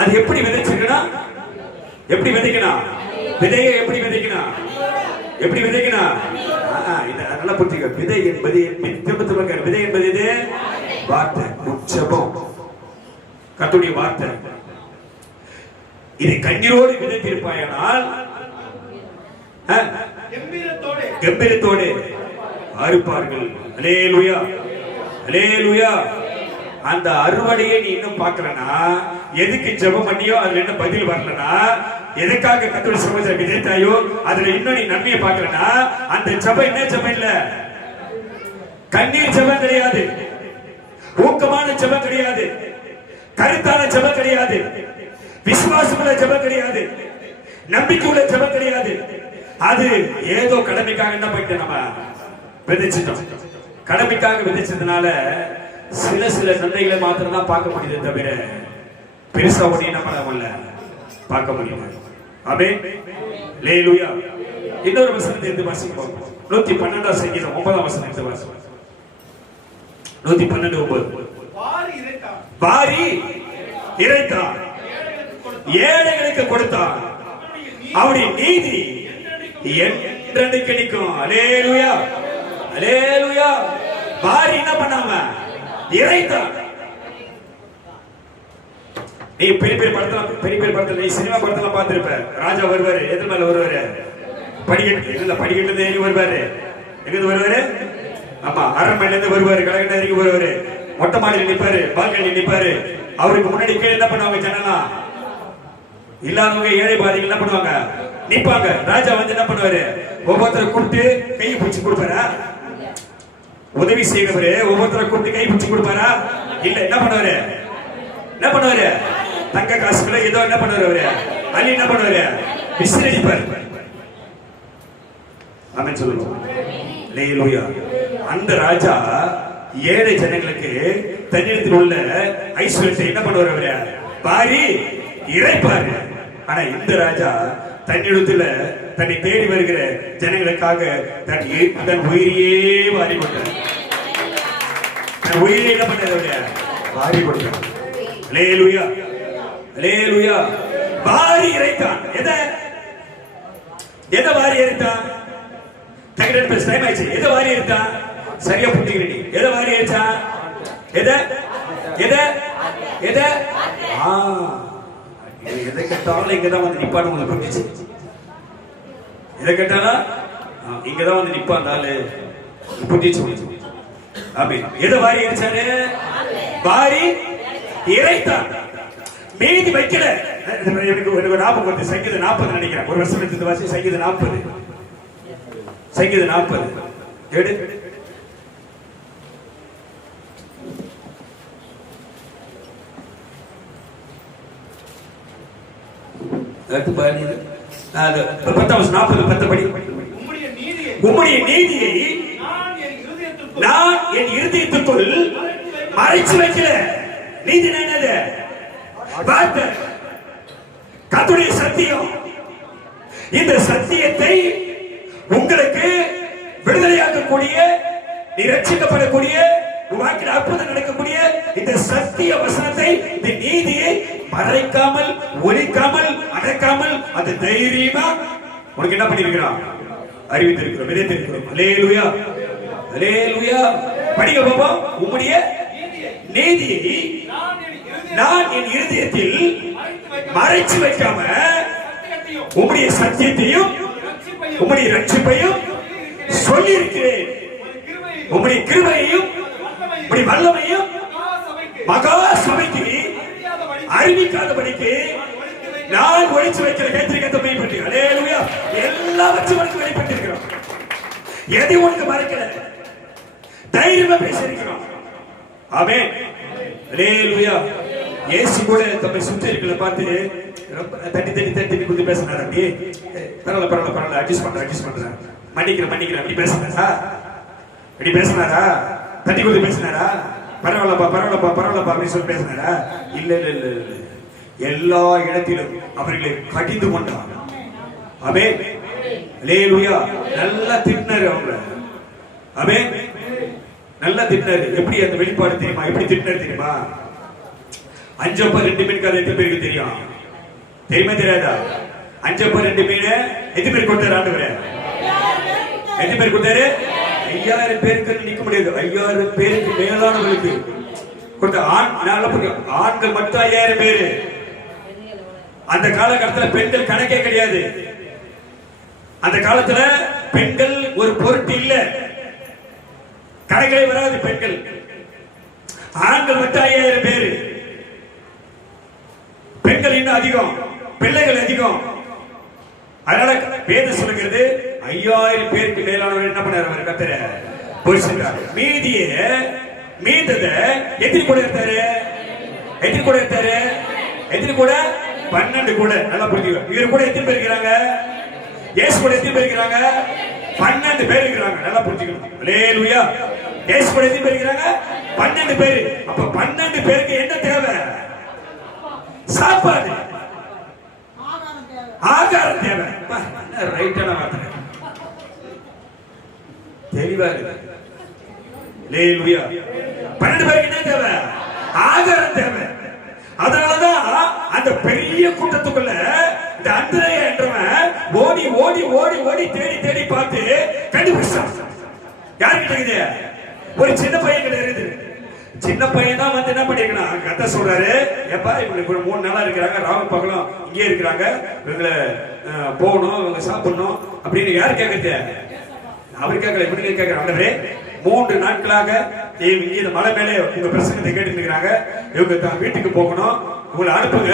அது எப்படி விதைச்சிருக்கணும்? எப்படி விதைக்கணும்? விதையை எப்படி விதைக்கணும்? எப்படி விதைக்கணும்? நல்லா புரிஞ்சுக்க. விதை என்பது விதை என்பது இது வார்த்தை, உச்சபம், கர்த்தருடைய வார்த்தை. இது கண்ணீரோடு விதைத்திருப்பாயானால் கம்பீரத்தோடு அறுப்பார்கள். அல்லேலூயா அல்லேலூயா. அந்த அறுவடையை நீ இன்னும் பார்க்கலனா, எதுக்கு ஜெபம் பண்ணியோ அதுல என்ன பதில் வரலனா, எதுக்காக கர்த்தருடைய சமூகத்தை விதைத்தாயோ அதுல இன்னும் நீ நன்மையை பார்க்கலனா, அந்த ஜெபம் என்ன ஜெபம் இல்ல, கண்ணீர் ஜெபம் கிடையாது, ஊக்கமான ஜெபம் கிடையாது, கருத்தான ஜெபம் கிடையாது, விசுவாசமுள்ள ஜெபம் கிடையாது, நம்பிக்கை உள்ள ஜெபம் கிடையாது. அது ஏதோ கடமைக்காக என்ன பண்ணிட்டு நம்ம விதைச்சிட்டோம். கடமைக்காக விதைச்சதுனால சில நன்மைகளை மாத்திரம் தான் பார்க்க முடியுது, தவிர பெருசா ஒண்ணு என்ன பண்ண முடியல, பார்க்க முடியல. ஆமென் அல்லேலூயா. இன்னொரு வசனத்தை எடுத்து வாசிப்போம். 112ஆம் சங்கீதம் 9ஆம் வசனம் எடுத்து வாசிப்போம். 112:9. வாரி இறைத்தான், ஏழைகளுக்கு கொடுத்தான், அவருடைய நீதி என்றென்றைக்கு நிற்கும். அல்லேலூயா அல்லேலூயா. வாரி என்ன பண்ணாம இறைத்தான். நீ பெரிய படத்துல நீ சினிமா படத்துல பார்த்திருப்ப. ராஜா வருவாரு, எதிர் மேல வருவாரு, படிக்கட்டு ஏறி வருவாரு. எங்க வருவாரு? ஆமா, அரண்மனையில இருந்து வருவாரு, கடற்கரை இறங்கி வருவாரு, மொட்டை மாடியில் நிப்பாரு, பால்கனி நிப்பாரு. அவருக்கு முன்னாடி கீழே என்ன பண்ணுவாங்க? ஜனலாம் இல்லாதவங்க, ஏழை பாதிகள் என்ன பண்ணுவாங்க? நிப்பாங்க. ராஜா வந்து என்ன பண்ணுவாரு? ஒவ்வொருத்தரை கூப்பிட்டு கையை பிடிச்சு கொடுப்பாரா? உதவி செய்யறவரு ஒவ்வொருத்தரை கூப்பிட்டு கை பிடிச்சு கொடுப்பாரா? இல்ல. என்ன பண்ணுவாரு? என்ன பண்ணுவாரு? தங்க காசுல ஏதோ என்ன பண்ணுவாரு? அவரு அள்ளி என்ன பண்ணுவாரு? விசில் அடிப்பாரு. ஆமென் சொல்லுங்க. அல்லேலூயா. அந்த ராஜா ஏழை ஜனங்களுக்கு தன்னிடத்தில் உள்ள ஐஸ்வர்யத்தை என்ன பண்ணுவார்? அவரு பாரி இறைப்பாரு. ஆனா இந்த ராஜா தன்னிடத்துல தன்னை தேடி வருகிற ஜனங்களுக்காக தன் உயிரையே வாரி கொடுத்தார். தன் உயிரை என்ன பண்ணார்? வாரி கொடுத்தார். அல்லேலூயா, அல்லேலூயா. வாரி இறைத்தான். எதை வாரி இறைத்தான்? டைம் ஆயிடுச்சு. எதை வாரி இறைத்தான்? சரியா புரிஞ்சுக்கிறீங்க? எதை வாரி இறைச்சா? எதை கேட்டாலும் இங்கதான் வந்து நிப்பான்னு உங்களுக்கு புரிஞ்சிச்சு. எதை கேட்டாலும் இங்கதான் வந்து நிப்பாண்டாலு புரிஞ்சிச்சு. ஆமென். எதை வாரி இறைச்சாரு? வாரி இறைத்தான். மீதி வைக்கல. எனக்கு ஞாபகம் வருது. சங்கீதம் 40 நினைக்கிறேன். ஒரு வருஷம் எடுத்து வாசி. சங்கீதம் 40 எடு. உம்முடைய நீதியை நான் என் இருதயத்துக்குள் மறைச்சு வைக்கல. நீதி என்னது? வார்த்தை, கர்த்தருடைய சத்தியம். இந்த சத்தியத்தை உங்களுக்கு விடுதலையாக்கக்கூடிய, நீ ரட்சிக்கப்படக்கூடிய, வாழ்க்கையில் அற்புதம் நடக்கக்கூடிய இந்த சத்திய வசனத்தை, இந்த நீதியை மறைக்காமல், ஒழிக்காமல், அடக்காமல், அது தைரியமா உனக்கு என்ன பண்ணிருக்கிறான்? அறிவித்திருக்கிறோம், விதைத்திருக்கிறோம். அல்லேலூயா, அல்லேலூயா. படிங்க பாப்பா. உம்முடைய நீதியை நான் என் இருதயத்தில் மறைச்சு வைக்காம, உம்முடைய சத்தியத்தையும் உம்முடைய ரட்சிப்பையும் சொல்லி இருக்கிறேன். உம்முடைய கிருபையையும் உம்முடைய வல்லமையும் மகா சபைக்கு அறிவிக்காதபடிக்கு நான் ஒழிச்சு வைக்கிற கைத்திரிக்கத்தை மெய்ப்பட்டு. அல்லேலூயா. எல்லாவற்றையும் உனக்கு வெளிப்பட்டிருக்கிறோம். எதை உனக்கு மறைக்கல. தைரியமா பேசியிருக்கிறோம். ஆமென். அல்லேலூயா. இயேசு கூட தம்மை சுற்றி இருக்கிற பார்த்து தட்டி குத்தி பேசினார். அப்படி பரவாயில்ல அட்ஜஸ்ட் பண்றேன் மன்னிக்கிறேன் அப்படி பேசினாரா? தட்டி குத்தி பேசினாரா? பரவாயில்லப்பா அப்படின்னு சொல்லி பேசினாரா? இல்ல. எல்லா இடத்திலும் அவர்களை கடிந்து கொண்டார். ஆமென். அல்லேலூயா. நல்லா திட்டினாரு அவங்க. ஆமென். நல்லா திட்டினாரு. எப்படி அந்த வெளிப்பாடு தெரியுமா? எப்படி திட்டினாரு தெரியுமா? 5 அப்ப 2 மீன் கதை எத்தனை பேருக்கு தெரியும்? தெரியாதா? 5 அப்ப 2 மீன் எத்தனை பேர் கொடுத்தாரு ஆண்டவரே? எத்தனை பேர் கொடுத்தாரு? 5000 பேருக்கு நிக்க முடியாது. 5000 பேருக்கு மேலானவர்களுக்கு கொடுத்த ஆண்கள் மட்டும் 5000 பேரு. அந்த காலகட்டத்தில் பெண்கள் கணக்கே கிடையாது. அந்த காலத்துல பெண்கள் ஒரு பொருட்டு இல்ல, கணக்கிலே வராது பெண்கள். ஆண்கள் மட்டும் 5000 பேரு. பெண்கள் இன்னும் அதிகம், பிள்ளைகள் அதிகம். அதனால வேதம் சொல்லுகிறது 5000 பேருக்கு மேலானவர் என்ன பண்ணாரு? அவர் கர்த்தர் போயிட்டார். மீதத எத்தனை கூட எடுத்தாரு? எத்தனை கூட? 12 கூட. நல்லா புரிஞ்சுக்க. இவர் கூட எத்தனை பேர் இருக்கிறாங்க? இயேசு கூட எத்தனை பேர் இருக்கிறாங்க? 12 பேர் இருக்கிறாங்க. நல்லா புரிஞ்சுக்கணும். அல்லேலூயா. இயேசு கூட எத்தனை பேர் இருக்கிறாங்க? 12 பேர். அப்ப 12 பேருக்கு என்ன தேவை? சாப்பாடு, ஆகாரம் தேவை. ரைட்டான வார்த்தை, தெளிவா இருக்கு. அல்லேலூயா. 12 பேருக்கு என்ன தேவை? ஆகாரம் தேவை. அதனாலதான் அந்த பெரிய கூட்டத்துக்குள்ள இந்த அந்திரேயா என்றவன் ஓடி ஓடி ஓடி ஓடி தேடி தேடி பார்த்து கண்டுபிடிச்சான். யாருக்கிட்ட இருக்குது? ஒரு சின்ன பையன் கிட்ட இருக்குது. சின்ன பையன் தான் வந்து என்ன பண்ணிருக்கான்? கத்த சொல்றாரு, ஏப்பா இவங்களுக்கு 3 நாளா இருக்கிறாங்க, ராவ பகலும் இங்கே இருக்கிறாங்க, இவங்களை போகணும், இவங்க சாப்பிடணும் அப்படின்னு. யாரு கேட்கறது? அவர் கேட்கல. இப்படி கேட்கிறாங்க, ஆண்டவரே 3 நாட்களாக இங்க இந்த மலை மேலே உங்க பிரசங்கத்தை கேட்டு இருக்கிறாங்க, இவங்க தான் வீட்டுக்கு போகணும், உங்களை அனுப்புங்க.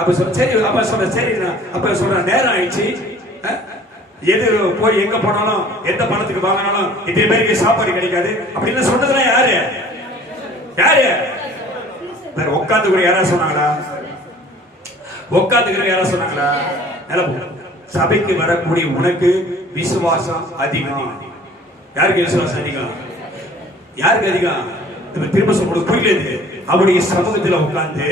அப்ப சொல்ல சரி. அப்ப சொல்ற சரி. அப்ப சொல்ற நேரம் ஆயிடுச்சு, எது போய் எங்க போனாலும் எந்த பணத்துக்கு வாங்கினாலும் இத்தனை பேருக்கு சாப்பாடு கிடைக்காது அப்படின்னு சொன்னதுலாம் யாரு? உட்காந்து கூட யாரா சொன்னாங்களா? உட்காந்துக்கிற யாரா சொன்னாங்களா? சபைக்கு வரக்கூடிய உனக்கு விசுவாசம் அதிகம். யாருக்கு விசுவாசம் அதிகம்? யாருக்கு அதிகம்? திரும்ப சொல்றது புரியல. அவருடைய சமூகத்தில் உட்கார்ந்து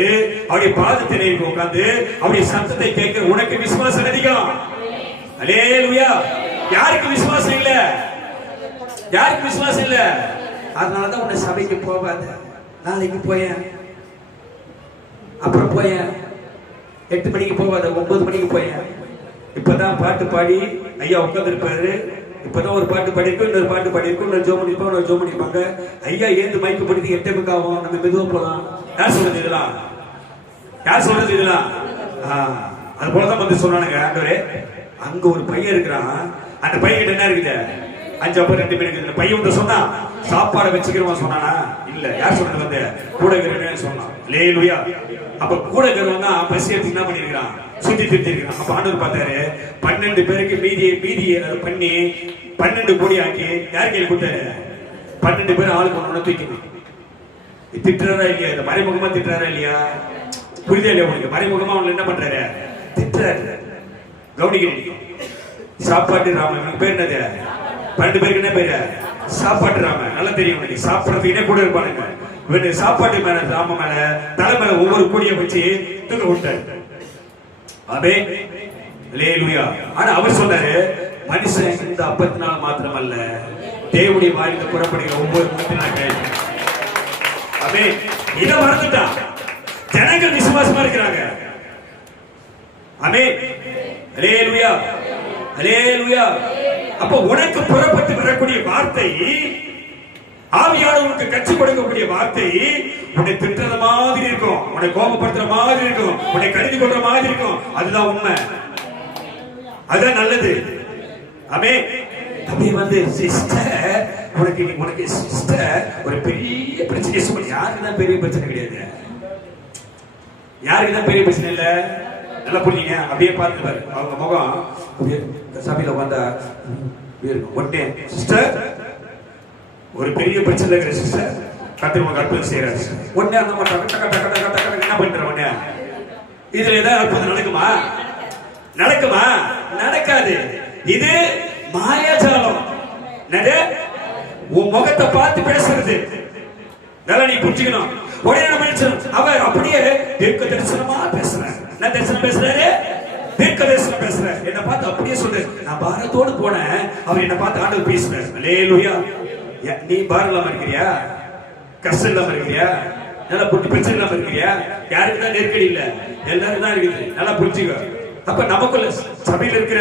அவருடைய பாதத்திலே உட்கார்ந்து அவருடைய சத்தத்தை கேட்கிற உனக்கு விசுவாசம் அதிகம். அல்லேலூயா. யாருக்கு விசுவாசம் இல்ல? யாருக்கு விசுவாசம் இல்ல? அதனாலதான் உன்னை சபைக்கு போகாத. நாளைக்கு போயேன், அப்புறம் போயேன், 8 மணிக்கு போகாத, 9 மணிக்கு போயேன். இப்பதான் பாட்டு பாடி ஐயா உட்கார்ந்து இருப்பாரு. இப்பதான் ஒரு பாட்டு பாடிருக்கோம், இன்னொரு பாட்டு பாடிருக்கோம், இன்னொரு ஜோம் பண்ணிப்போம், இன்னொரு ஜோம் பண்ணிப்பாங்க. ஐயா ஏந்து மைக்கு படித்து 8 மணிக்கு ஆகும், நம்ம மெதுவா போலாம். யார் சொல்றது இதெல்லாம்? யார் சொல்றது இதெல்லாம்? அது போலதான் வந்து சொன்னானுங்க. ஆண்டவரே, அங்க ஒரு பையன் இருக்கிறான், அந்த பையன் என்ன இருக்குது? 5 அப்ப 2 பேருக்கு இந்த பையன் வந்து சொன்னா சாப்பாடை வச்சுக்கிறவன் சொன்னானா? இல்ல. யார் சொல்றது? வந்து கூட இருக்கிறவன் சொன்னான். அல்லேலூயா. அப்ப கூட இருக்கிறவன் தான் பசி எடுத்து என்ன பண்ணிருக்கான்? சுத்தி திருத்தி இருக்கான். அப்ப ஆண்டவர் பார்த்தாரு, 12 பேருக்கு மீதியை அதை பண்ணி 12 கோடி ஆக்கி யார் கையில் கொடுத்தாரு? 12 பேர் ஆளுக்கு ஒண்ணு தூக்கணும். திட்டுறாரா இல்லையா? இந்த மறைமுகமா திட்டுறாரா இல்லையா? புரியுதா இல்லையா உங்களுக்கு? மறைமுகமா அவங்களை என்ன பண்றாரு? திட்டுறாரு. கவனிக்கணும். சாப்பாட்டு ராமன் பேர் என்னது? 12 பேருக்கு என்ன பேரு? சாப்பாட்டு ராமன். நல்லா தெரியும் உனக்கு. சாப்பிடறதுக்குனே கூட இருப்பானுங்க. இவரு சாப்பாட்டு மேல ராம மேல தலை மேல ஒவ்வொரு கோடியை வச்சு தூக்க விட்டாரு. ஆமென். அல்லேலூயா. ஆனா அவர் சொன்னாரு, மனுஷன் இந்த அப்பத்தினால் மாத்திரமல்ல, தேவனுடைய வாயிலிருந்து புறப்படுகிற ஒவ்வொரு முகத்தினாலும். ஆமென். இத மறந்துட்டா ஜனங்கள் விசுவாசமா இருக்கிறாங்க. ஆமென். அல்லேலூயா. அல்லேலூயா. அப்ப உனக்கு புறப்பட்டு வரக்கூடிய வார்த்தை, ஆவியானவருக்கு கற்றுக் கொடுக்கக்கூடிய வார்த்தை உன்னை திட்டுற மாதிரி இருக்கும், உன்னை கோபப்படுத்துற மாதிரி இருக்கும், உன்னை கருதி கொள்ற மாதிரி இருக்கும். அதுதான் உண்மை, அதுதான் நல்லது. ஆமென். அப்படியே வந்து சிஸ்டர், உனக்கு சிஸ்டர் ஒரு பெரிய பிரச்சனை சொல்ல. யாருக்கு தான் பெரிய பிரச்சனை கிடையாது? யாருக்கு தான் பெரிய பிரச்சனை இல்ல? நல்லா புரியுங்க. அப்படியே பார்த்து பாரு, அவங்க முகம் அப்படியே சபையில வந்தா உடனே சிஸ்டர் ஒரு பெரிய பிரச்சனை இருக்கிற சிஸ்டர், கத்திர உனக்கு அற்புதம் செய்யறாரு. உடனே அந்த என்ன பண்ற? உடனே இதுல ஏதாவது அற்புதம் நடக்குமா? நடக்குமா? நடக்காது. இது மாயாஜாலம். உன் முகத்தை பார்த்து பேசுறது. நல்லா நீ புரிஞ்சுக்கணும். உடனே என்ன அவர் அப்படியே தீர்க்க தரிசனமா பேசுறாரு. என்ன தரிசனம் பேசுறாரு? தீர்க்க தரிசனம் பேசுறாரு. என்ன பார்த்து அப்படியே சொல்லு, நான் பாரத்தோடு போனேன், அவர் என்ன பார்த்து ஆண்டவர் பேசுறாரு. அல்லேலூயா. நீ பாரம் இல்லாம இருக்கிறியா? கஷ்டம் இல்லாம இருக்கிறியா? நல்லா புரிஞ்சு பிரச்சனை இல்லாம இருக்கிறியா? யாருக்கு தான் நெருக்கடி இல்ல? எல்லாரும் தான் இருக்குது. நல்லா புரிஞ்சுக்க. அப்ப நமக்குள்ள சபையில இருக்கிற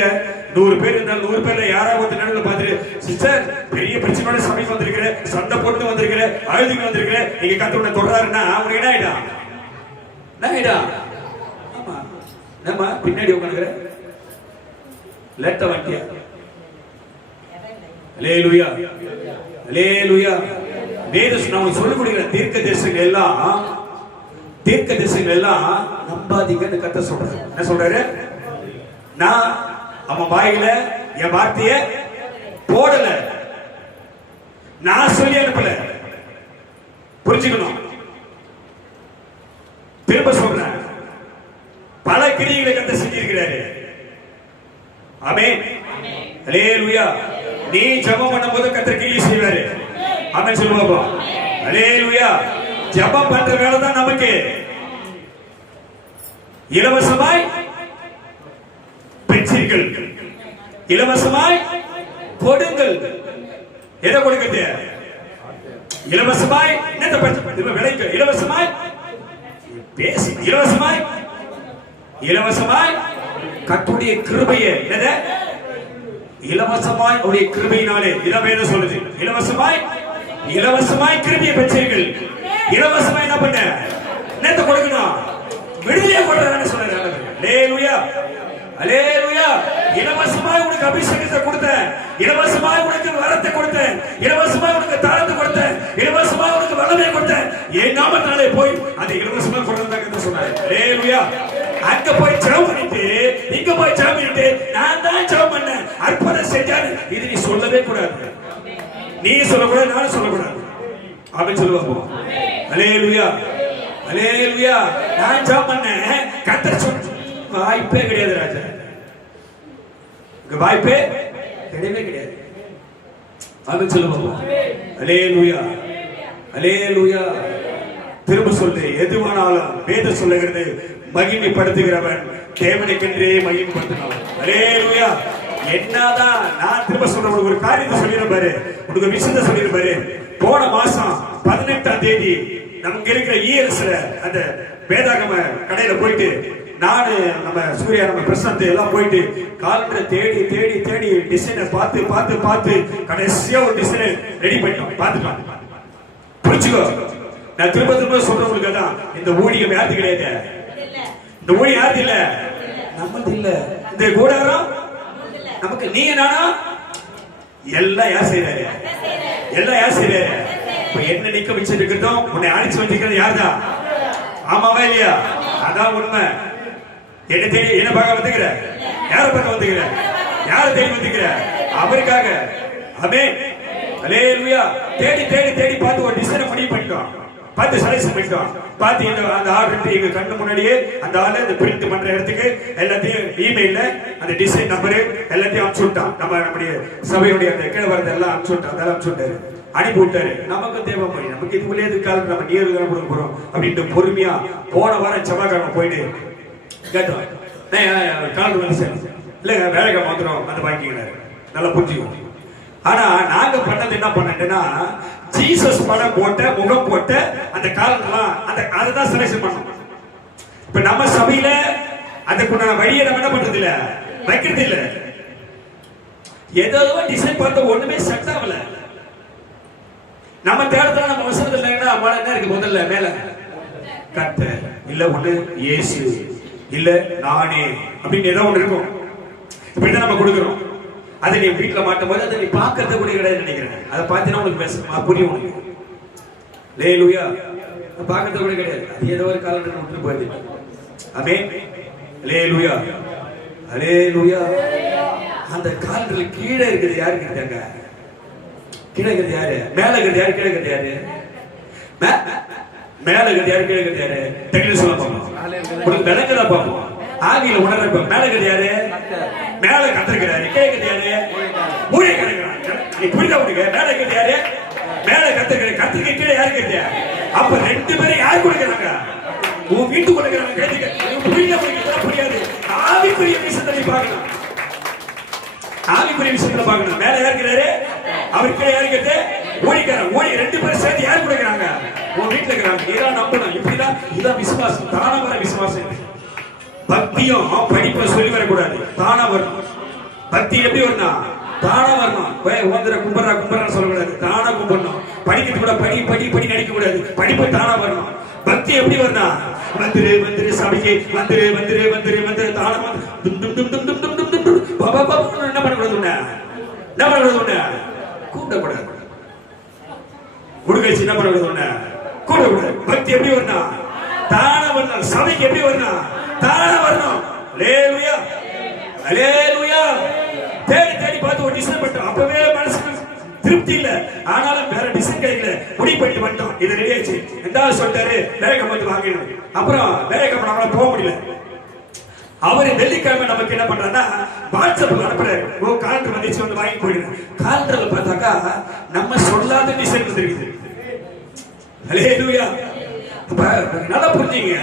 100 பேர் இருந்தாலும் 100 பேர்ல யாராவது நடுவில் பார்த்துட்டு, சிஸ்டர் பெரிய பிரச்சனையோட சபைக்கு வந்திருக்கிற, சண்டை போட்டு வந்திருக்கிற, அழுதுக்கு வந்திருக்கிற, நீங்க கத்தோட தொடராருன்னா அவனுக்கு என்ன ஆயிடா? என்ன ஆயிடா? ஆமா, நம்ம பின்னாடி உட்காந்துக்கிற லேட்டா வண்டியா. அல்லேலூயா. அல்லேலூயா. வேதம் நமக்கு சொல்லிக் கொடுக்கிற தீர்க்க தரிசனங்கள் எல்லாம் நம்பாதீங்கன்னு கர்த்தர் சொல்றாரு. என்ன சொல்றாரு? நான் அவன் வாயில என் வார்த்தைய போடல, நான் சொல்லி அனுப்பல. புரிஞ்சுக்கணும். திரும்ப சொல்றேன், பல கிரியைகளை கர்த்தர் செஞ்சிருக்கிறாரு. ஆமென். அல்லேலூயா. நீ ஜெபம் பண்ணும்போது கர்த்தர் கிரியை செய்வாரு. ஆமென் சொல்லுவாங்க. அல்லேலூயா. ஜெபம் பண்ற வேலை தான் நமக்கு. இலவசமாய் பெற்றீர்கள், இலவசமாய் கொடுங்கள். எதை கொடுக்கிறது? இலவசமாய் விளைக்க, இலவசமாய் பேசி, இலவசமாய் கர்த்தருடைய கிருபையை, இலவசமாய் அவருடைய கிருபையினாலே. இதான் வேதம் சொல்லுது. இலவசமாய் கிருபையை பெற்றீர்கள். இலவசமாய் என்ன பண்ண? என்னத்தை கொடுக்கணும்? விடுதலையை கொடுறான்னு சொல்றாரு. அல்லேலூயா. அல்லேலூயா. இலவசமாய் உனக்கு அபிஷேகத்தை கொடுத்தேன், இலவசமாய் உனக்கு வரத்தை கொடுத்தேன், இலவசமாய் உனக்கு தாளத்தை கொடுத்தேன், இலவசமாய் உனக்கு வல்லமையை கொடுத்தேன். என் நாமத்தினாலே போய் அந்த இலவசமாய் கொடுத்தாங்க சொன்னாரு. அல்லேலூயா. அங்க போய் ஜெபம் பண்ணிட்டு, இங்க போய் ஜெபம் பண்ணிட்டு, நான் தான் ஜெபம் பண்ணேன், அற்புதம் செஞ்சாரு, இது நீ சொல்லவே கூடாது. நீ சொல்லக்கூடாது, நானும் சொல்லக்கூடாது. அப்படின்னு சொல்லுவாங்க. அல்லேலூயா. அல்லேலூயா. நான் ஜெபம் பண்ணேன், கர்த்தர் சொன்ன வாய்ப்பே கிடையாது ராஜா. இங்க வாய்ப்பே கிடையவே கிடையாது. ஆமென் சொல்லுவோம். அல்லேலூயா, அல்லேலூயா. திரும்ப சொல்லு, எதுவானாலும் வேதம் சொல்லுகிறது, மகிமைப்படுத்துகிறவன் தேவனுக்கென்றே மகிமைப்படுத்தினவன். அல்லேலூயா. என்னதான் நான் திரும்ப சொல்ற ஒரு காரியத்தை சொல்லிடுறேன் பாரு, உனக்கு விஷயத்தை சொல்லிடுறேன் பாரு. போன மாசம் 18ஆம் தேதி நமக்கு இருக்கிற ஈஎஸ்ல அந்த வேதாகம கடையில போயிட்டு நானு நம்ம சூர்யா நம்ம பிரசாந்த் எல்லாம் போயிட்டு காலண்டரை தேடி தேடி தேடி டிசைனை பார்த்து பார்த்து பார்த்து கடைசியா ஒரு டிசைனை ரெடி பண்ணிட்டோம். பார்த்துக்கலாம், புரிச்சுக்கோ. நான் திரும்ப திரும்ப சொல்றவங்களுக்கு தான், இந்த ஊழியம் யாருக்கு கிடையாது, இந்த ஊழியம் யாருக்கு இல்ல, நமக்கு இல்ல. இந்த கூடாரம் நமக்கு, நீங்க நானா எல்லாம் யார் செய்யறாரு, எல்லாம் யார் செய்யறாரு. இப்ப என்ன நிக்க வச்சிருக்கிறோம், உன்னை அடிச்சு வச்சிருக்கிறது யாருதான்? ஆமாவா இல்லையா? அதான் உண்மை. என்ன தேடி என்ன பார்க்க வந்துக்கிற, யார பார்க்க வந்துக்கிற, யார தேடி வந்துக்கிற, அவருக்காக. ஆமென், அல்லேலூயா. தேடி தேடி தேடி பார்த்து ஒரு டிசைன் பண்ணிட்டோம், பார்த்து செலக்ஷன் பண்ணிட்டோம். பார்த்து அந்த ஆர்டர் எங்க கண்ணு முன்னாடியே அந்த ஆளு அந்த பிரிண்ட் பண்ற இடத்துக்கு எல்லாத்தையும் இமெயில்ல அந்த டிசைன் நம்பரு எல்லாத்தையும் அனுப்பிச்சு விட்டான். நம்முடைய சபையுடைய அந்த கீழே வரது எல்லாம் அனுப்பிச்சு விட்டான். அதெல்லாம் அனுப்பிச்சு விட்டாரு, அனுப்பி விட்டாரு. நமக்கு தேவை போய் நமக்கு இதுக்குள்ளே இருக்காது, நம்ம நீர் தான் கொடுக்க போறோம் அப்படின்ட்டு பொறுமையா போன வாரம் செவ்வாய்க்கிழமை போயிட்டு கேட்டோம். கால் வந்து சார் இல்லைங்க வேலைக்கு மாத்திரம் வந்து வாங்கிக்கிறாரு, நல்லா புரிஞ்சுக்கணும். ஆனா நாங்க பண்ணது என்ன பண்ணேன்னா, ஜீசஸ் படம் போட்ட முகம் போட்ட அந்த காலங்கள்லாம் அந்த அதுதான் செலக்ஷன் பண்ணோம். இப்ப நம்ம சபையில அதுக்குண்டான வழியை நம்ம என்ன பண்றது இல்ல, வைக்கிறது இல்ல. ஏதோ டிசைன் பார்த்து ஒண்ணுமே செட் ஆகல. நம்ம தேடத்துல நம்ம வசனத்துல இல்லைன்னா அவள என்ன இருக்கு, முதல்ல மேல கத்த இல்ல ஒண்ணு இயேசு இல்ல நானே அப்படின்னு ஏதோ ஒண்ணு இருக்கும். இப்படிதான் நம்ம கொடுக்கிறோம். அதை நீ வீட்டுல மாட்டும் போது அதை நீ பாக்குறது கூட கிடையாது நினைக்கிறேன். அதை பார்த்தீங்கன்னா உங்களுக்கு பேச புரியும் உனக்கு. அல்லேலூயா. பாக்குறது கூட கிடையாது, அது ஏதோ ஒரு காலத்துல விட்டு போயிடுது. ஆமென், அல்லேலூயா, அல்லேலூயா. அந்த காலத்துல கீழே இருக்குது யாரு கிட்டாங்க, கீழே இருக்கிறது யாரு, மேல இருக்கிறது யாரு, கீழே இருக்கிறது யாரு, மேல இருக்கிறது யாரு, கீழே இருக்கிறது யாரு, தெளிவா சொல்ல பார்ப்போம். உங்களுக்கு விளக்குதா பார்ப்போம், ஆவியில உணர்ற. மேல இருக்கிறது யாரு, மேல கத்திருக்கிறாரு, கீழே இருக்கிறது யாரு, ஊழியக்காரங்க. நீ புரியுதா உனக்கு? மேல இருக்கிறது யாரு, மேல கத்திருக்கிறாரு, கத்திரிக்க கீழே யாரு இருக்கிறது. அப்ப ரெண்டு பேரும் யாரு கொடுக்கிறாங்க, உன் வீட்டுக்குள்ள இருக்கிறாங்க. புரியுதா உனக்கு? புரியாது. ஆவிக்குரிய விஷயத்தை நீ பார்க்கணும், ஆவிக்குரிய விஷயத்துல பார்க்கணும். மேல யாரு இருக்கிறாரு, அவர் கீழே யாரு இருக்கிறது, ஊழியக்காரன். ஊழிய ரெண்டு பேரும் சேர்ந்து யாரு கொடுக்கிறாங்க, உன் வீட்டுல இருக்கிறாங்க. இதான் நம்பணும். இப்படிதான் இதான் விசுவாசம், தானா வர விசுவாசம். பக்தியும் படிப்பை சொல்லி வரக்கூடாது, தானா வரணும். பக்தி எப்படி வரணும், தானா வரணும். ஓந்திர கும்பரா கும்பரா சொல்லக்கூடாது, தானா கும்பிடணும். படிக்கிறது கூட படி படி படி நடிக்க கூடாது, படிப்பு தானா வரணும். பக்தி எப்படி வரணும், வந்துரு வந்துரு சபைக்கு வந்துரு வந்துரு வந்துரு வந்துரு தானா வந்து என்ன பண்ணக்கூடாது, என்ன பண்ணக்கூடாது, கூப்பிடக்கூடாது. குடுக்கச்சு என்ன பண்ணக்கூடாது, கூப்பிடக்கூடாது. பக்தி எப்படி வரணும், தானா வரணும். சபைக்கு எப்படி வரணும், தானா வரணும். அல்லேலூயா, அல்லேலூயா. தேடி தேடி பார்த்து ஒரு டிசைன் பண்ணிட்டோம். அப்பவே மனசுக்கு திருப்தி இல்ல, ஆனாலும் வேற டிசைன் கிடைக்கல, முடிவு பண்ணி வந்துட்டோம். இது ரெடி ஆயிடுச்சு. ரெண்டாவது சொல்லிட்டாரு வேலைக்கு வந்து வாங்கிடணும். அப்புறம் வேலைக்கு நம்மளால போக முடியல. அவரு வெள்ளிக்கிழமை நமக்கு என்ன பண்றாருன்னா வாட்ஸ்அப்ல அனுப்புறாரு, ஓ காலண்டர் வந்துச்சு வந்து வாங்கி போயிடுங்க. காலண்டர்ல பார்த்தாக்கா நம்ம சொல்லாத டிசைன் வந்துருக்குது. அல்லேலூயா. அப்ப நல்லா புரிஞ்சுங்க,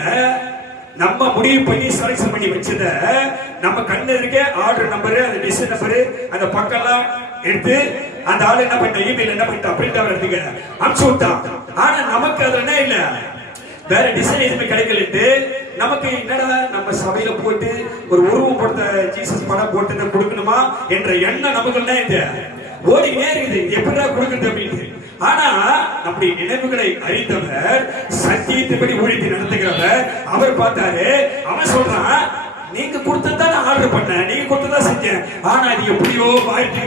நம்ம முடிவு பண்ணி செலக்ஷன் பண்ணி வச்சத நம்ம கண்ணு இருக்க ஆர்டர் நம்பரு, அந்த டிசைன் நம்பரு, அந்த பக்கம்லாம் எடுத்து அந்த ஆளு என்ன பண்ண இமெயில் என்ன பண்ணிட்டா பிரிண்ட் அவர் எடுத்துக்க அனுப்பிச்சு விட்டான். ஆனா நமக்கு அது என்ன இல்ல, வேற டிசைன் எதுவுமே கிடைக்கலட்டு நமக்கு என்னடா நம்ம சபையில போட்டு ஒரு உருவம் போட்ட ஜீசஸ் படம் போட்டு கொடுக்கணுமா என்ற எண்ணம் நமக்கு என்ன இது ஓடினே இருக்குது, எப்படிதான் கொடுக்குறது அப்படின்னு. ஆனா நம்முடைய நினைவுகளை அறிந்தவர், சத்தியத்தின்படி ஊழியத்தை நடத்துகிறவர், அவர் பார்த்தாரு. அவன் சொல்றான், நீங்க கொடுத்ததான் நான் ஆர்டர் பண்ணேன், நீங்க கொடுத்ததான் செஞ்சேன், ஆனா அது எப்படியோ மாறிட்டு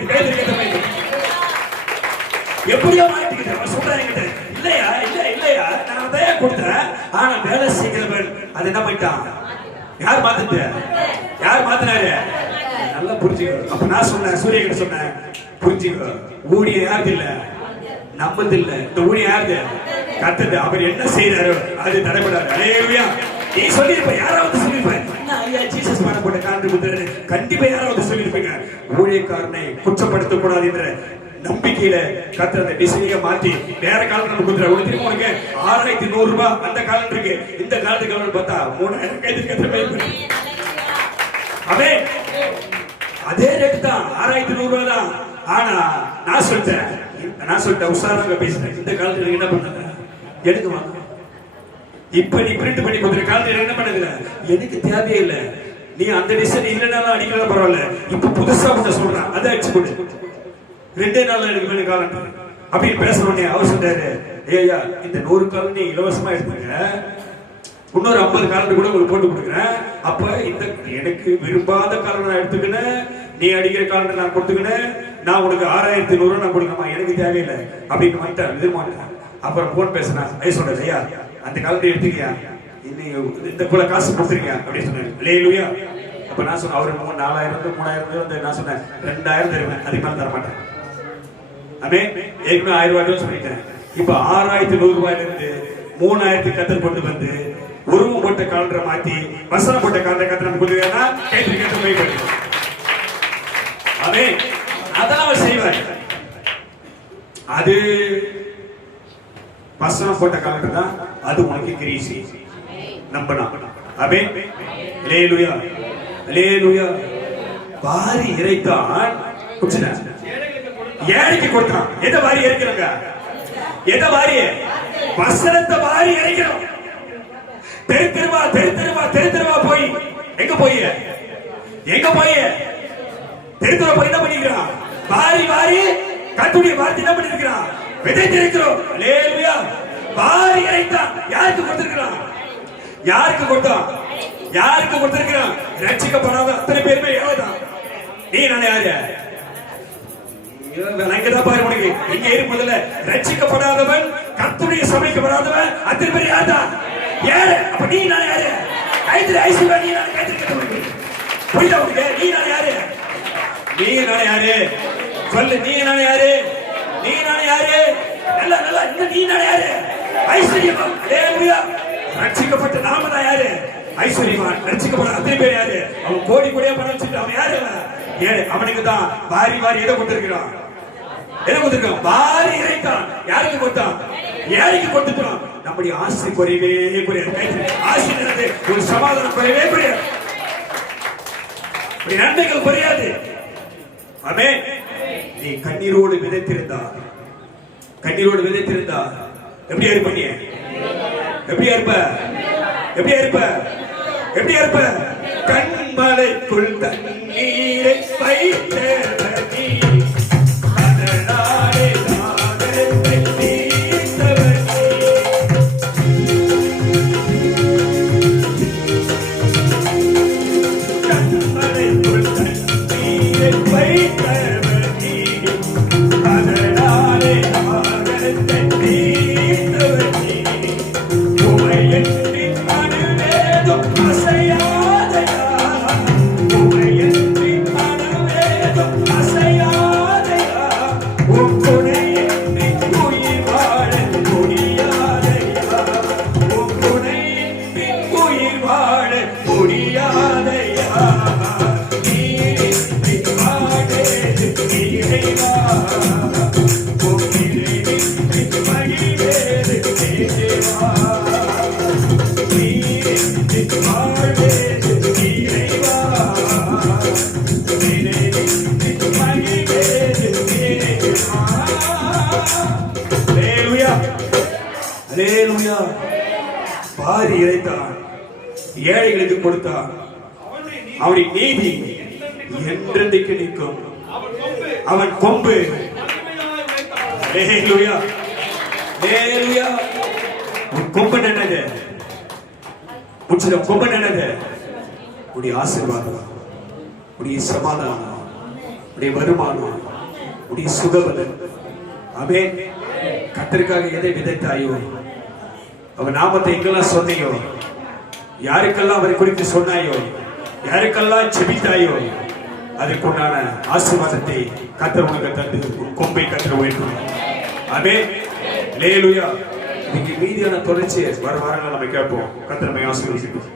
எப்படியோ மாறிட்டு. அவன் சொல்றான் என்கிட்ட, இல்லையா இல்ல இல்லையா நான் தான் கொடுத்தேன், ஆனா வேலை செய்கிறவன் அது என்ன பண்ணிட்டான், யார் மாத்துட்டு, யார் மாத்தினாரு, நல்லா புரிஞ்சுக்கோ. அப்ப நான் சொன்னேன், சூரிய கிட்ட சொன்னேன், புரிஞ்சுக்கோ, ஊழியம் யாருக்கு இல்ல, நம்மது இல்ல, இந்த ஊழியம் யாருக்கு, கர்த்தர். அவர் என்ன செய்யறாரோ அது தடைபடாது. அல்லேலூயா. நீ சொல்லிருப்ப, யாராவது சொல்லிருப்ப, என்ன ஐயா ஜீசஸ் மேல போட்ட காலண்டர் குத்துறாரு, கண்டிப்பா யாராவது சொல்லிருப்பீங்க. ஊழியக்காரனை குற்றப்படுத்தக் கூடாது என்ற நம்பிக்கையில கர்த்தர் அந்த டிசைனை மாத்தி வேற காலண்டர் குத்துறாரு. உனக்கு உனக்கு 6100 ரூபாய் அந்த காலண்டருக்கு, இந்த காலண்டருக்கு பார்த்தா 3000 கைது கத்துற. அவன் அதே ரேட் தான், 6100 ரூபாய் தான். ஆனா நான் சொல்லிட்டேன் உஷாராக பேசுறேன். இந்த காலத்துல என்ன பண்ணாங்க, எனக்கு வாங்க. இப்ப நீ பிரிண்ட் பண்ணி கொடுக்குற காலத்துல என்ன பண்ணுதுல, எனக்கு தேவையே இல்லை. நீ அந்த டிசைன் இல்லைனாலும் அடிக்கலாம் பரவாயில்ல, இப்ப புதுசா கொஞ்சம் சொல்றான், அதை அடிச்சு கொடு, 2 நாள்ல எனக்கு வேணும் காலண்டர் அப்படின்னு பேசணும்னே. அவர் சொல்றாரு, ஏய்யா இந்த 100 காலண்டர் இலவசமா எடுத்துங்க, இன்னொரு 50 காலண்டர் கூட உங்களுக்கு போட்டு கொடுக்குறேன். அப்ப இந்த எனக்கு விரும்பாத காலண்டர் நான் எடுத்துக்கினேன், நீ அடிக்கிற காலண்டர் நான் கொடுத்துக்கினேன், நான் உனக்கு 6100 நான் கொடுக்கணுமா, எனக்கு தேவையில்லை அப்படின்னு வந்துட்டார். விரும்பாட்டேன். அப்புறம் போன் பேசினா சொல்றேன், ஐயா அந்த காலண்டர் எடுத்துக்கியா, இந்த போல காசு கொடுத்துருங்க அப்படின்னு சொன்னாரு. லேலுயா. அப்ப நான் சொன்னேன், அவரு 4000 3000 நான் சொன்னேன் 2000 தருவேன், அதுக்கு மேல தர மாட்டேன். அமே ஏற்கனவே 1000 ரூபாய் சொல்லிட்டேன். இப்ப 6100 ரூபாயில இருந்து 3000 கத்தர் கொண்டு வந்து உருவம் போட்ட காலண்டரை மாத்தி வசனம் போட்ட காலண்டரை கத்தர் கொடுத்தா கைது கத்தர் போய் பண்ணி அமே அதெல்லாம் அவர் செய்வார். அது வசனம் போட்ட காலண்டர் தான், அது உனக்கு கிரீசி நம்பனா. அமே லேலுயா லேலுயா. வாரி இறைத்தான் ஏழைக்கு கொடுத்தான். எதை வாரி இறைக்கிறாங்க, எதை வாரி, வசனத்தை வாரி இறைக்கிறோம். தெரு தெருவா போய் எங்க போய் தெரு போய் என்ன பண்ணிருக்கிறான், வாரி கர்த்தருடைய வார்த்தை என்ன பண்ணிருக்கிறான், விதைத்திருக்கிறோம். லேலுயா. வாரி இறைத்தான். யாருக்கு கொடுத்திருக்கிறான், யாருக்கு கொடுத்திருக்கிறான், ரட்சிக்கப்படாத அத்தனை பேருமே ஏழைதான். நீ நானே யாரு, பாரு உனக்கு இங்க இருப்பதில்ல. ரட்சிக்கப்படாதவன், கர்த்தருடைய சபைக்கு வராதவன் அத்தனை பேர் யார்தான், ஏழை. அப்ப நீ நான் யாரு, கைதிரி ஐசுவா, நீ நான் கைதிரி கட்ட புரியுதா உனக்கு, நீ நான் யாரு, சொல்லு, நீ நான் யாரு, நல்லா இன்னும் நீ நான் யாரு, ஐஸ்வர்யவான். லேலுயா. ரட்சிக்கப்பட்ட நாம தான் யாரு, ஐஸ்வர்யவான். ரட்சிக்கப்பட்ட அத்தனை பேர் யாரு, அவன் கோடி கோடியா பணம் வச்சுட்டு அவன் யாரு, ஏழை. அவனுக்கு தான் வாரி எதை கொடுத்திருக்கிறான், வாரி இறைத்தான். யாருக்கு கொடுத்தான், ஏழைக்கு கொடுத்துட்டான். நம்முடைய ஆசை குறைவே குறையாது, ஆசை ஒரு சமாதானம் குறைவே குறையாது, நன்மைகள் குறையாது. ஆமே. நீ கண்ணீரோடு விதைத்திருந்தா எப்படியா இருப்ப, கண்மலைக்குள் தண்ணீரை வைத்தவர் நீ, அதனாலே தாகத்தை தீர்த்தவர் நீ. கண்மலைக்குள் தண்ணீரை வைத்தவர் நீ, அதனாலே தாகத்தை தீர்த்தவர் நீ. உமையன்றி மனவேதும் அசையாதையா, உமையன்றி மனவேதும் அசையாதையா, உன் துணையின்றி உயிர் வாழ முடியாதையா, உன் துணையின்றி உயிர் வாழ முடியாதையா. நீரின்றி வாழேது இறைவா, உன் இறைவின்றி மகிழ்வேது தேவா. வாரி இறைத்தான், ஏழைகளுக்கு கொடுத்தான். அவனுடைய நீதி என்றென்றைக்கு நிற்கும். அவன் கொம்பு கொம்பு என்னது, கொம்பு என்னது, உடைய ஆசீர்வாதம், உடைய சமாதானம், உடைய வருமானம், உடைய சுகபலன். ஆமென். கர்த்தருக்காக எதை விதைத்தாயோ, அவன் நாமத்தை எங்கெல்லாம் சொன்னையோ, யாருக்கெல்லாம் அவரை குறித்து சொன்னாயோ, யாருக்கெல்லாம் செபித்தாயோ, அதற்குண்டான ஆசீர்வாதத்தை கர்த்தர் உனக்கு தந்து உன் கொம்பை கர்த்தர் உயர்த்துவார். ஆமென். லேலுயா இன்னைக்கு மீதியான தொடர்ச்சியை வர வாரங்கள் நம்ம கேட்போம். கர்த்தர் நம்மை ஆசீர்வதிக்கட்டும்.